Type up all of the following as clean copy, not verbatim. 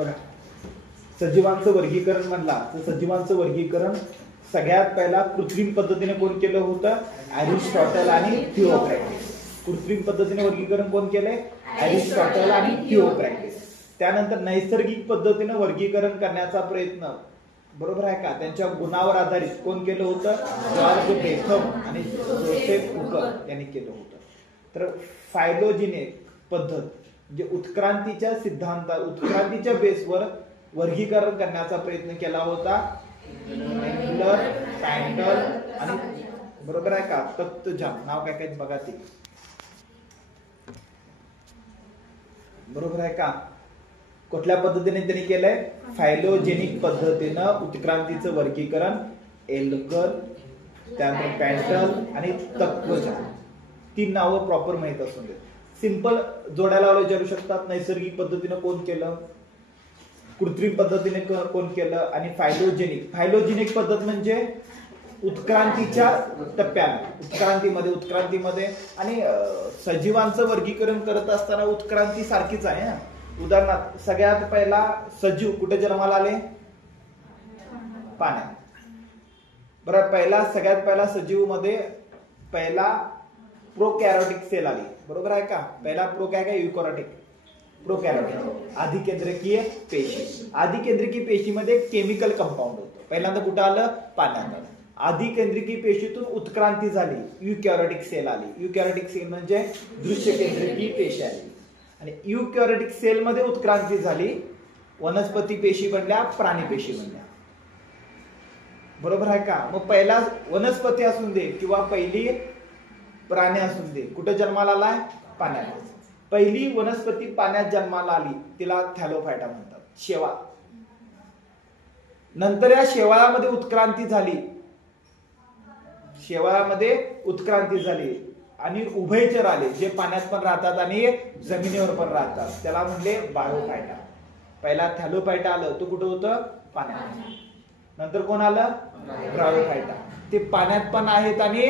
बघा, सजीवांचं वर्गीकरण म्हणला तर सजीवांचं वर्गीकरण सगळ्यात पहिला कृत्रिम पद्धतीने कोण केलं होतं? अरिस्टॉटल आणि थिओक्रेटिस. कृत्रिम पद्धतीने वर्गीकरण कोण केलंय? अरिस्टॉटल आणि थिओक्रेटिस. त्यानंतर नैसर्गिक पद्धतीने वर्गीकरण करण्याचा प्रयत्न, बरोबर आहे का, त्यांच्या गुणावर आधारित कोण केलं होतं? जॉर्ज बेथम आणि जोसेफ हुकर यांनी केलं होतं. तर फायलोजेनिक पद्धत म्हणजे उत्क्रांतीच्या उत्क्रांतीच्या बेसवर वर्गीकरण करण्याचा प्रयत्न केला होता मेंडलर, कॅन्टल आणि, बरोबर आहे का, तत्वज्ञान नाव काय काय बघा ते, बरोबर आहे का. कुठल्या पद्धतीने त्यांनी केलंय? फायलोजेनिक पद्धतीनं उत्क्रांतीचं वर्गीकरण एल्गर, त्यानंतर कॅन्टल आणि तत्वज्ञान. तीन नावं प्रॉपर माहित असून दे. सिंपल जोड्या लावल्या विचारू शकतात. नैसर्गिक पद्धतीनं कोण केलं, कृत्रिम पद्धतीने कोण केलं आणि फायलोजेनिक. फायलोजेनिक पद्धत म्हणजे उत्क्रांतीच्या टप्प्यात, उत्क्रांतीमध्ये आणि सजीवांचं वर्गीकरण करत असताना उत्क्रांती सारखीच आहे. उदाहरणार्थ सगळ्यात पहिला सजीव कुठे जन्माला आले? पाण्यात. बरं, सगळ्यात पहिला सजीव मध्ये पहिला प्रोकॅरियोटिक सेल आली, बरोबर आहे का. पहिला प्रो काय युकॅरियोटिक, प्रोकॅरियोटिक आधिकेंद्रकीय पेशी. आधिकेंद्रकीय पेशीमध्ये केमिकल कंपाऊंड होतं. पहिल्यांदा कुठं आलं? पाण्यात आलं. आधिकेंद्रकीय पेशीतून उत्क्रांती झाली, युकॅरियोटिक सेल आली. युकॅरियोटिक सेल म्हणजे दृश्य केंद्रकीय पेशी आली आणि युकॅरियोटिक सेल मध्ये उत्क्रांती झाली, वनस्पती पेशी बनल्या, प्राणी पेशी बनल्या, बरोबर आहे का. मग पहिला वनस्पती असून दे किंवा पहिली प्राणी असून दे, कुठे जन्माला आलाय? पाण्यात. पहिली वनस्पती पाण्यात जन्माला आली तिला थॅलोफायटा म्हणतात, शेवाळ. नंतर या शेवाळामध्ये उत्क्रांती झाली, आणि उभयचर आले जे पाण्यात पण राहतात आणि जमिनीवर पण राहतात, त्याला म्हणले बायोफायटा. पहिला थॅलोफायटा आलं, तो कुठं होतं? पाण्यात. नंतर कोण आलं? ब्रायोफायटा. ते पाण्यात पण आहेत आणि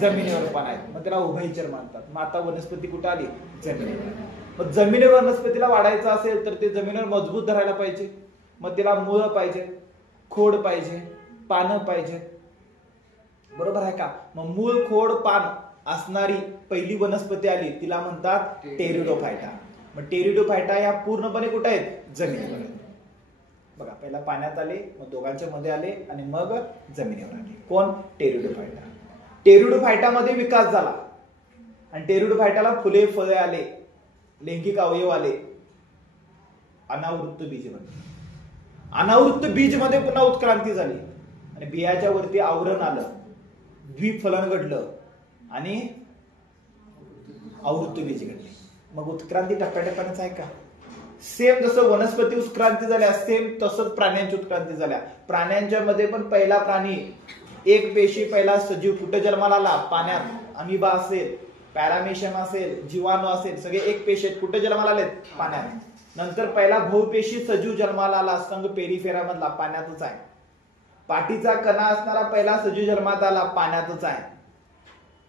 जमिनीवर पण आहेत, मग त्याला उभयचर म्हणतात. मग आता वनस्पती कुठं आली? जमिनीवर. मग जमिनीवर वनस्पतीला वाढायचं असेल तर ते जमिनीवर मजबूत धरायला पाहिजे. मग त्याला मुळं पाहिजे, खोड पाहिजे, पानं पाहिजे, बरोबर आहे का. मग मूळ, खोड, पान असणारी पहिली वनस्पती आली तिला म्हणतात टेरिडोफायटा. मग टेरिडोफायटा या पूर्णपणे कुठे आहेत? जमिनीवर. बघा, पहिला पाण्यात आले, मग दोघांच्या मध्ये आले आणि मग जमिनीवर आले. कोण? टेरिडोफायटा. टेरिडोफायटामध्ये विकास झाला आणि टेरिडोफायटाला फुले, फळे आले, लैंगिक अवयव आले, अनावृत्त बीज बनले. अनावृत्त बीज मध्ये पुन्हा उत्क्रांती झाली आणि बियाच्या वरती आवरण आलं, द्विफलन घडलं आणि आवृत्त बीज घडले. मग उत्क्रांती टप्प्याटप्प्यानेच आहे का? सेम जसं वनस्पती उत्क्रांती झाल्या सेम तसंच प्राण्यांची उत्क्रांती झाल्या. प्राण्यांच्या मध्ये पण पहिला प्राणी एक पेशी, पहिला सजीव कुठे जन्माला आला? पाण्यात. अमिबा असेल, पॅरामेशियम असेल, जीवाणू असेल, सगळे एक पेशी कुठे जन्माला आलेत? पाण्यात. नंतर पहिला बहुपेशी सजीव जन्माला आला, संघ पेरिफेरा मधला, पाण्यातच आहे. पाठीचा कणा असणारा पहिला सजीव जन्मात आला, पाण्यातच आहे.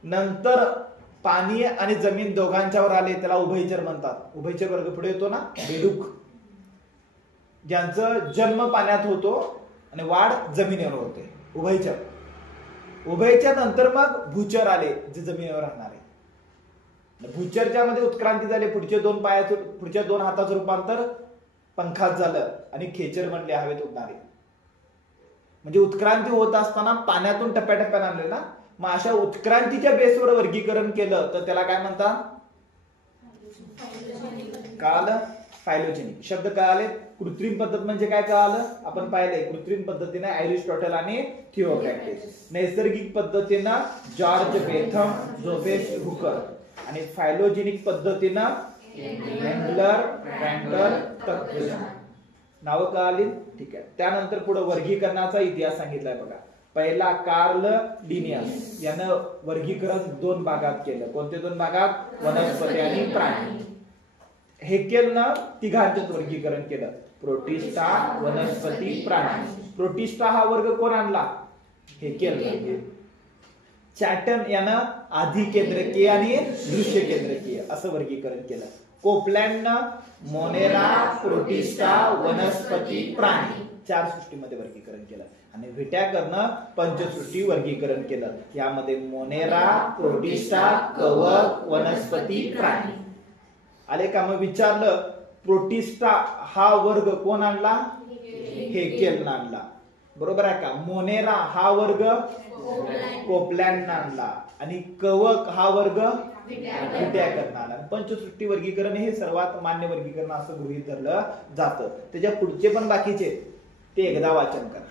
नंतर पाणी आणि जमीन दोघांच्यावर आले, त्याला उभयचर म्हणतात. उभयचर वर्ग पुढे येतो ना, बेडूक, ज्यांचं जन्म पाण्यात होतो आणि वाढ जमिनीवर होते, उभयचर. उभयच्या नंतर मग भूचर आले, जे जमिनीवर राहणार आहे. भूचरच्या मध्ये उत्क्रांती झाली, पुढच्या दोन हाताचं रूपांतर पंखात झालं आणि खेचर बनले, हवेत उडणारे. म्हणजे उत्क्रांती होत असताना पाण्यातून टप्प्याटप्प्याने आणले ना. मग अशा उत्क्रांतीच्या बेसवर वर्गीकरण केलं तर त्याला काय म्हणतात? कळालं? फायलोजेनिक शब्द कळाले. कृत्रिम पद्धत म्हणजे काय कळालं? आपण पाहिलंय. कृत्रिम पद्धतीने अरिस्टॉटल आणि थिओक्रेटिस, नैसर्गिक पद्धतीनं जॉर्ज बेथम, जोसेफ हुकर आणि फायलोजेनिक पद्धतीनं मेंडलर, कॅन्टल, तत्वज्ञान. नावं कळाली? ठीक आहे. त्यानंतर पुढे वर्गीकरणाचा इतिहास सांगितलाय बघा. पहिला कार्ल लिनियस यानं वर्गीकरण दोन भागात केलं. कोणते दोन भागात? वनस्पती आणि प्राणी. हेकेलनं तिघांचं वर्गीकरण केलं, प्रोटिस्टा, वनस्पती, प्राणी. प्रोटिस्टा हा वर्ग कोण आणला? हेकेल. चॅटन यानं आधी केंद्रकीय आणि दृश्य केंद्रकीय असं वर्गीकरण केलं. कोपलॅन्ड, मोनेरा, प्रोटिस्टा, वनस्पती, प्राणी 4 सृष्टीमध्ये वर्गीकरण केलं आणि व्हिटॅकरनं पंचसृष्टी वर्गीकरण केलं. यामध्ये मोनेरा, प्रोटिस्टा, कवक, वनस्पती, प्राणी आले का? मग विचारलं प्रोटिस्टा हा वर्ग कोण आणला? हेकेलनं आणला. बरोबर आहे का? मोनेरा हा वर्ग कोपलॅन्डनं आणला आणि कवक हा वर्ग व्हिटॅकरनं आणला. पंचसृष्टी वर्गीकरण हे सर्वात मान्य वर्गीकरण असं गृहीत धरलं जातं. त्याच्या पुढचे पण बाकीचे ते एकदा वाचन करा,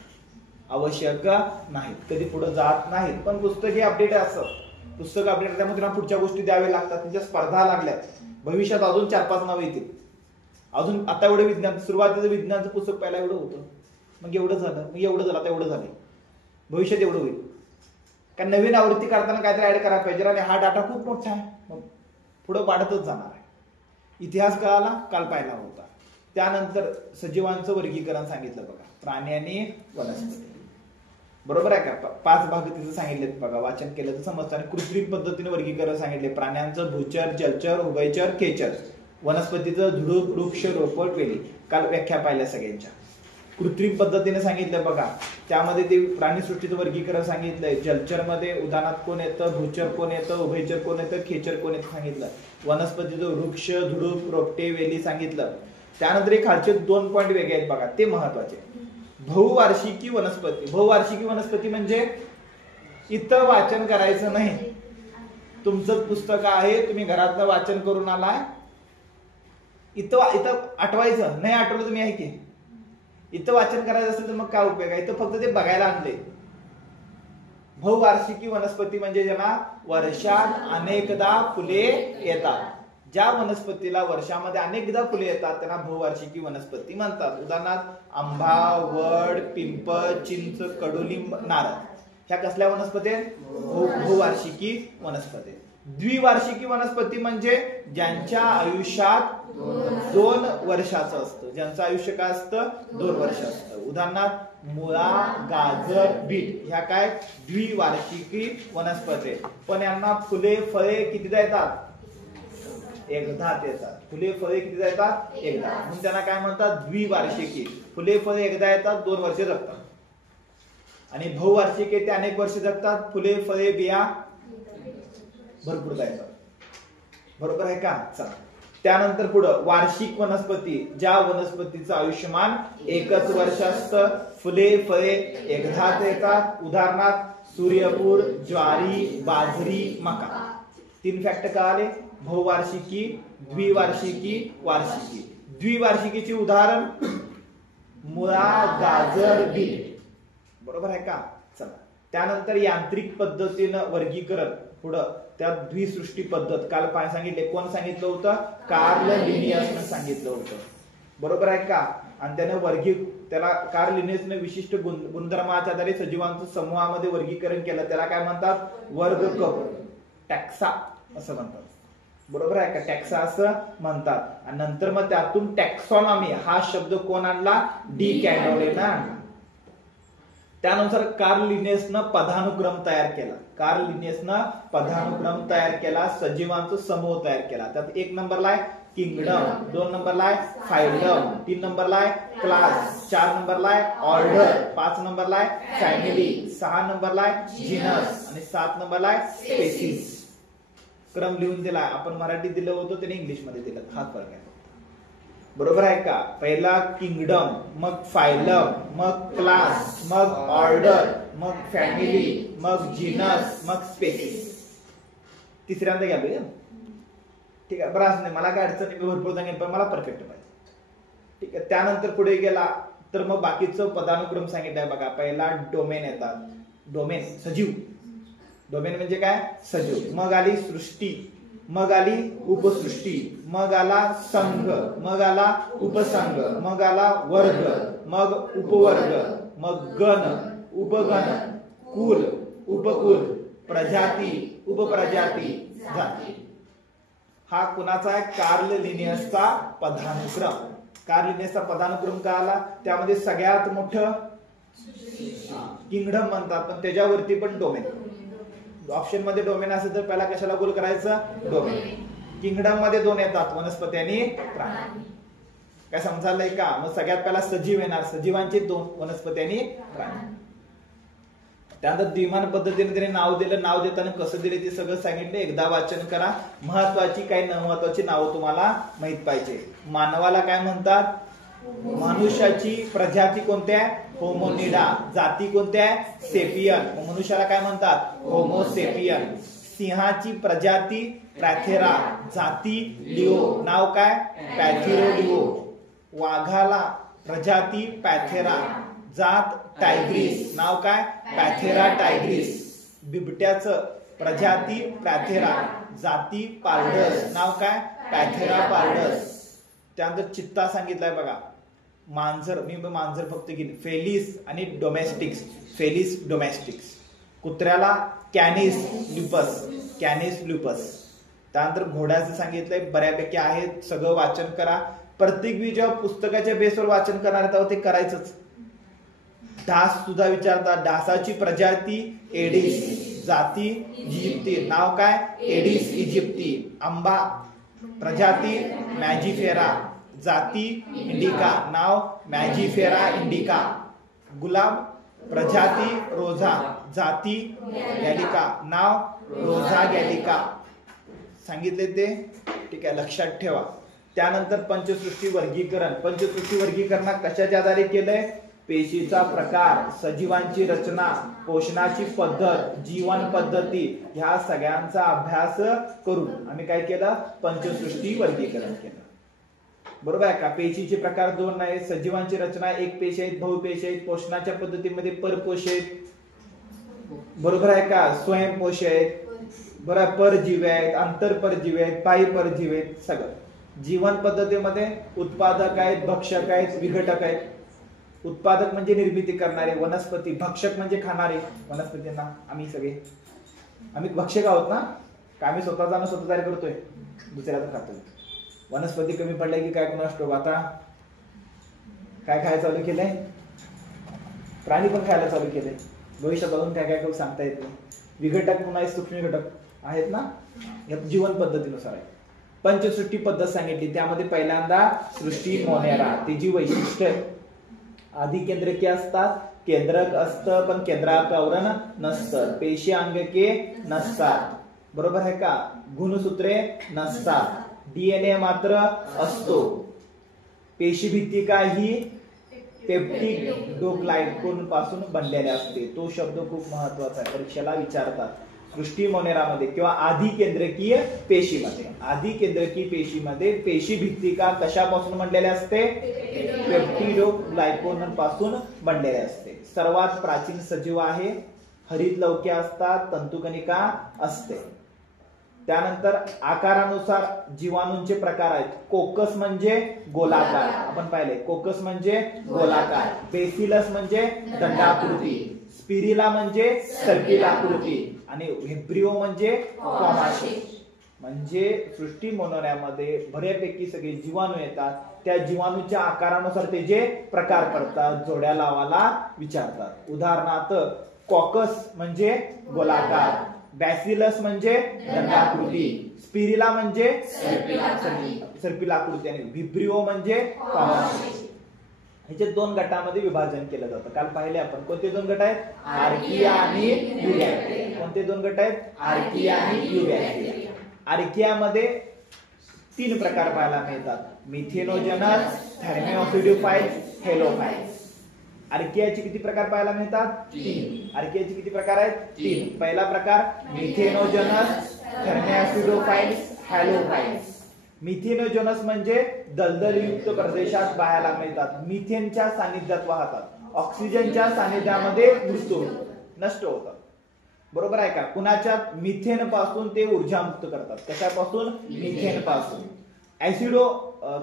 आवश्यक नाहीत, कधी पुढे जात नाहीत. पण पुस्तक हे अपडेट आहे. असं पुस्तक अपडेट त्यामुळे त्यांना पुढच्या गोष्टी द्यावे लागतात. त्यांच्या स्पर्धा लागल्यात, भविष्यात अजून 4-5 नाव येतील. अजून आता एवढं विज्ञान, सुरुवातीचं विज्ञानचं पुस्तक पहिला एवढं होतं, मग एवढं झालं, मग एवढं झालं, आता एवढं झालं. भविष्यात एवढं होईल. कारण नवीन आवृत्ती काढताना काहीतरी ऍड करायला पाहिजे आणि हा डाटा खूप मोठा आहे, मग पुढे वाढतच जाणार आहे. इतिहास कळाला, काल पाहिला होता. त्यानंतर सजीवांचं वर्गीकरण सांगितलं बघा, प्राणी आणि वनस्पती. बरोबर आहे का? 5 भाग तिथं सांगितले बघा, वाचन केलं तर समजतं. आणि कृत्रिम पद्धतीने वर्गीकरण सांगितले, प्राण्यांचं भूचर, जलचर, उभयचर, खेचर. वनस्पतीचं झुडूप, वृक्ष, रोपट, वेली. काल व्याख्या पाहिल्या सगळ्यांच्या. कृत्रिम पद्धतीने सांगितलं बघा, त्यामध्ये ते प्राणीसृष्टीचं वर्गीकरण सांगितलंय. जलचर मध्ये उदाहरणात कोण येतं, भूचर कोण येतं, उभयचर कोण येतं, खेचर कोण येतं सांगितलं. वनस्पतीचं वृक्ष, झुडूप, रोपटे, वेली सांगितलं. त्यानंतर एक खालचे 2 पॉइंट वेगळे आहेत बघा, ते महत्वाचे. बहुवार्षिकी वनस्पती. बहुवार्षिकी वनस्पती म्हणजे इथं वाचन करायचं नाही. तुमचं पुस्तक आहे, तुम्ही घरातलं वाचन करून आलाय, इथं आठवायचं नाही. आठवलं तुम्ही आहे की इथं वाचन करायचं असेल तर मग काय उपयोग आहे? इथं फक्त ते बघायला आणले. बहुवार्षिकी वनस्पती म्हणजे ज्यांना वर्षात अनेकदा फुले येतात. ज्या वनस्पतीला वर्षामध्ये अनेकदा फुले येतात त्यांना बहुवार्षिकी वनस्पती म्हणतात. उदाहरणार्थ आंबा, वड, पिंपळ, चिंच, कडुलिंब, नारळ. ह्या कसल्या वनस्पती आहेत? बहुवार्षिकी वनस्पती. द्विवार्षिकी वनस्पती म्हणजे ज्यांच्या आयुष्यात 2 वर्षाचं असतं. ज्यांचं आयुष्य काय असतं? 2 वर्ष असतं. उदाहरणार्थ मुळा, गाजर, बीट. ह्या काय? द्विवार्षिकी वनस्पती. पण यांना फुले, फळे कितीदा येतात? एकदाच येतात. फुले, फळे कितीदा येतात? एकदा. म्हणून त्यांना काय म्हणतात? द्विवार्षिकी. फुले, फळे एकदा येतात, 2 वर्ष जगतात. आणि बहुवार्षिकी ते अनेक वर्ष जगतात. फुले, फळे, बिया भरपूर येतात. बरोबर आहे का? चला, त्यानंतर पुढं वार्षिक वनस्पती. ज्या वनस्पतीचं आयुष्यमान 1च वर्ष असतं. फुले, फळे एकदाच येतात. उदाहरणार्थ सूर्यफूल, ज्वारी, बाजरी, मका. 3 फॅक्ट कळाले? बहुवार्षिकी, द्विवार्षिकी, वार्षिकी. द्विवार्षिकीची उदाहरण मुळा, गाजर, बीट. बरोबर आहे का? चला, त्यानंतर यांत्रिक पद्धतीनं वर्गीकरण. पुढं त्या द्विसृष्टी पद्धत काल काय सांगितले? कोण सांगितलं होतं? कार्ल लिनियसने सांगितलं होतं. बरोबर आहे का? आणि त्याला कार्ल लिनियसने विशिष्ट गुणधर्माच्या आधारे सजीवांचं समूहामध्ये वर्गीकरण केलं. त्याला काय म्हणतात? वर्गकप, टॅक्सा असं म्हणतात. बरोबर आहे का? टॅक्सा असं म्हणतात. आणि नंतर मग त्यातून टॅक्सॉनॉमी हा शब्द कोण आणला? डी कॅन्डोलेनं आणला. त्यानुसार कार्ल लिनियसनं पदानुक्रम तयार केला. कार्ल लिनियसनं पदानुक्रम तयार केला, सजीवांचा समूह तयार केला. त्यात 1 नंबरला आहे किंगडम, 2 नंबरला आहे फायलम, 3 नंबरला आहे क्लास, 4 नंबरला आहे ऑर्डर, 5 नंबरला आहे फॅमिली, 6 नंबरला आहे जीनस आणि 7 नंबरला आहे स्पेसीज. क्रम लिहून दिला. आपण मराठीत दिलं होतं, त्याने इंग्लिश मध्ये दिलं. हा फरक आहे. बरोबर आहे का? पहिला किंगडम, मग फायलम, मग क्लास, मग ऑर्डर, मग फॅमिली, मग जीनस, मग स्पेसीस. तिसऱ्यांदा घ्या बघा. ठीक आहे, बरं असं नाही, मला काय अडचण नाही, भरपूर सांगेन, पण मला परफेक्ट पाहिजे. ठीक आहे, त्यानंतर पुढे गेला तर मग बाकीचं पदानुक्रम सांगितलंय बघा. पहिला डोमेन येतात. डोमेन सजीव. डोमेन म्हणजे काय? सजीव. मग आली सृष्टी, मग आली उपसृष्टी, मग आला संघ, मग आला उपसंघ, मग आला वर्ग, मग उपवर्ग, मग गण, उपगण, कुल, उपकुल, प्रजाती, उपप्रजाती, जाती. हा कुणाचा आहे? कार्ल लिनियसचा पदानुक्रम. कार्ल लिनियसचा पदानुक्रम काय आला? त्यामध्ये सगळ्यात मोठं किंगडम म्हणतात, पण त्याच्यावरती पण डोमेन. ऑप्शन मध्ये डोमेन असेल तर पहिला कशाला गोल करायचं? डोमेन. किंगडम मध्ये दोन येतात, वनस्पती आणि प्राणी. काय समजायलंय का? मग सगळ्यात पहिला सजीव येणार, सजीवांचे दोन, वनस्पती आणि प्राणी. त्यानंतर द्विमान पद्धतीने त्याने नाव दिलं, नाव देताना कसं दिले ते सगळं सांगितलं. एकदा वाचन करा. महत्वाची काही न महत्वाची नावं तुम्हाला माहित पाहिजे. मानवाला काय म्हणतात? मनुष्याची प्रजाती कोणत्या? होमोनिडा. जाती कोणत्या? सेपियन. मनुष्याला काय म्हणतात? होमोसेपियन. सिंहाची प्रजाती पॅथेरा, जाती लिओ, नाव काय? पॅथिरोलिओ. वाघाला प्रजाती पॅथेरा, जात टायग्रिस, नाव काय? पॅथेरा टायग्रिस. बिबट्याचं प्रजाती पॅथेरा, जाती पार्डस, नाव काय? पॅथेरा पार्डस. त्यानंतर चित्ता सांगितलाय बघा. मांजर, मी मांजर फक्त घेईन, फेलिस आणि डोमेस्टिक्स. Felis domesticus. कुत्र्याला कॅनिस ल्युपस, कॅनिस ल्युपस. त्यानंतर घोड्याचं सांगितलंय. बऱ्यापैकी आहे, सगळं वाचन करा. प्रत्येक वेळी जेव्हा पुस्तकाच्या बेसवर वाचन करणार तेव्हा ते करायचंच. डास सुद्धा विचारतात. डासाची प्रजाती एडिस, जाती इजिप्ती, नाव काय? Aedes aegypti. आंबा प्रजाती मॅजिफेरा, जाती इंडिका, नाव मॅजिफेरा इंडिका. गुलाब प्रजाती रोझा, जाती गॅलिका, नाव रोझा गॅलिका. सांगितले ते, ठीक आहे, लक्षात ठेवा. त्यानंतर पंचसृष्टी वर्गीकरण. पंचसृष्टी वर्गीकरण कशाच्या आधारे केलंय? पेशीचा प्रकार, सजीवांची रचना, पोषणाची पद्धत, जीवन पद्धती, ह्या सगळ्यांचा अभ्यास करून आम्ही काय केलं? पंचसृष्टी वर्गीकरण केलं. बरोबर आहे का? पेशीचे प्रकार दोन आहेत, सजीवांची रचना एक पेशी आहेत, बहुपेशी आहेत, पोषणाच्या पद्धतीमध्ये परपोषी आहेत. बरोबर आहे का? स्वयंपोषी आहेत, बरोबर, परजीवी आहेत, आंतरपरजीवी आहेत, पायी परजीवी आहेत. सगळं जीवन पद्धतीमध्ये उत्पादक आहेत, भक्षक आहेत, विघटक आहेत. उत्पादक म्हणजे निर्मिती करणारे वनस्पती, भक्षक म्हणजे खाणारे वनस्पतींना. आम्ही सगळे आम्ही भक्षक आहोत ना? का आम्ही स्वतः जाणं स्वतः तयार करतोय, दुसऱ्याचं खातोय. वनस्पती कमी पडल्या की काय कोणास ठाऊक. आता काय खायला चालू केलंय? प्राणी पण खायला चालू केलंय. भविष्यात अजून काय काय करू सांगता येत नाही. विघटक म्हणून आहेत, सूक्ष्म घटक आहेत ना, यात जीवन पद्धतीनुसार आहे. पंचसृष्टी पद्धत सांगितली. त्यामध्ये पहिल्यांदा सृष्टी मोनेरा, तिची वैशिष्ट्य आधी केंद्रकीय असतात, केंद्रक असतं पण केंद्रात आवरण नसतं, पेशी अंगके नसतात. बरोबर आहे का? गुणसूत्रे नसतात, डीएनए मात्र असतो. पेशी भित्तिका ही पेप्टिक डोग्लायकोन पासून बनलेले असते. तो शब्द खूप महत्वाचा आहे, परीक्षेला विचारतात. सृष्टी मोनेरामध्ये किंवा आधी केंद्रकीय पेशीमध्ये, आधी केंद्रकीय पेशीमध्ये पेशी भित्तिका कशापासून बनलेले असते? पेप्टिडोग्लायकोन पासून बनलेले असते. सर्वात प्राचीन सजीव आहे, हरित लवके असतात, तंतुकणिका असते. त्यानंतर आकारानुसार जीवाणूंचे प्रकार आहेत. कोकस म्हणजे गोलाकार, आपण पाहिले, कोकस म्हणजे गोलाकार. बेसिलस म्हणजे दंडाकृती, स्पिरिला म्हणजे सर्पिलाकृती आणि व्हिब्रिओ म्हणजे कॉमाशे. म्हणजे सृष्टी मोनेरामध्ये बऱ्यापैकी सगळे जीवाणू येतात. त्या जीवाणूच्या आकारानुसार ते जे प्रकार पडतात, जोड्या लावायला विचारतात. उदाहरणार्थ कॉकस म्हणजे गोलाकार, बॅसिलस म्हणजे दंडाकृती, स्पिरिला म्हणजे सर्पिलाकृती आणि व्हिब्रिओ म्हणजे कॉमाशे. ह्याचे दोन गटामध्ये विभाजन केलं जातं. काल पाहिले आपण. कोणते दोन गट आहेत? आर्किया आणि युरॅकिया. कोणते दोन गट आहेत? आर्किया आणि युरॅकिया. आर्कियामध्ये तीन प्रकार पाहायला मिळतात: मिथेनोजनस, थर्मोऑसिडोफाइल्स, हेलोफाइल्स. आर्कियाचे किती प्रकार पाहायला मिळतात? तीन. आर्कियाचे किती प्रकार आहेत? तीन. पहिला प्रकार मिथेनोजनस, थर्मोऑसिडोफाइल्स, हेलोफाइल्स. मिथेनोजनस म्हणजे दलदलयुक्त प्रदेशात पाहायला मिळतात, मिथेनच्या सानिध्यात वाहतात, ऑक्सिजनच्या सानिध्यामध्ये मृत्यू नष्ट होतात. बरोबर आहे का? कुणाच्या? मिथेन पासून ते ऊर्जा मुक्त करतात. कशापासून? मिथेन पासून.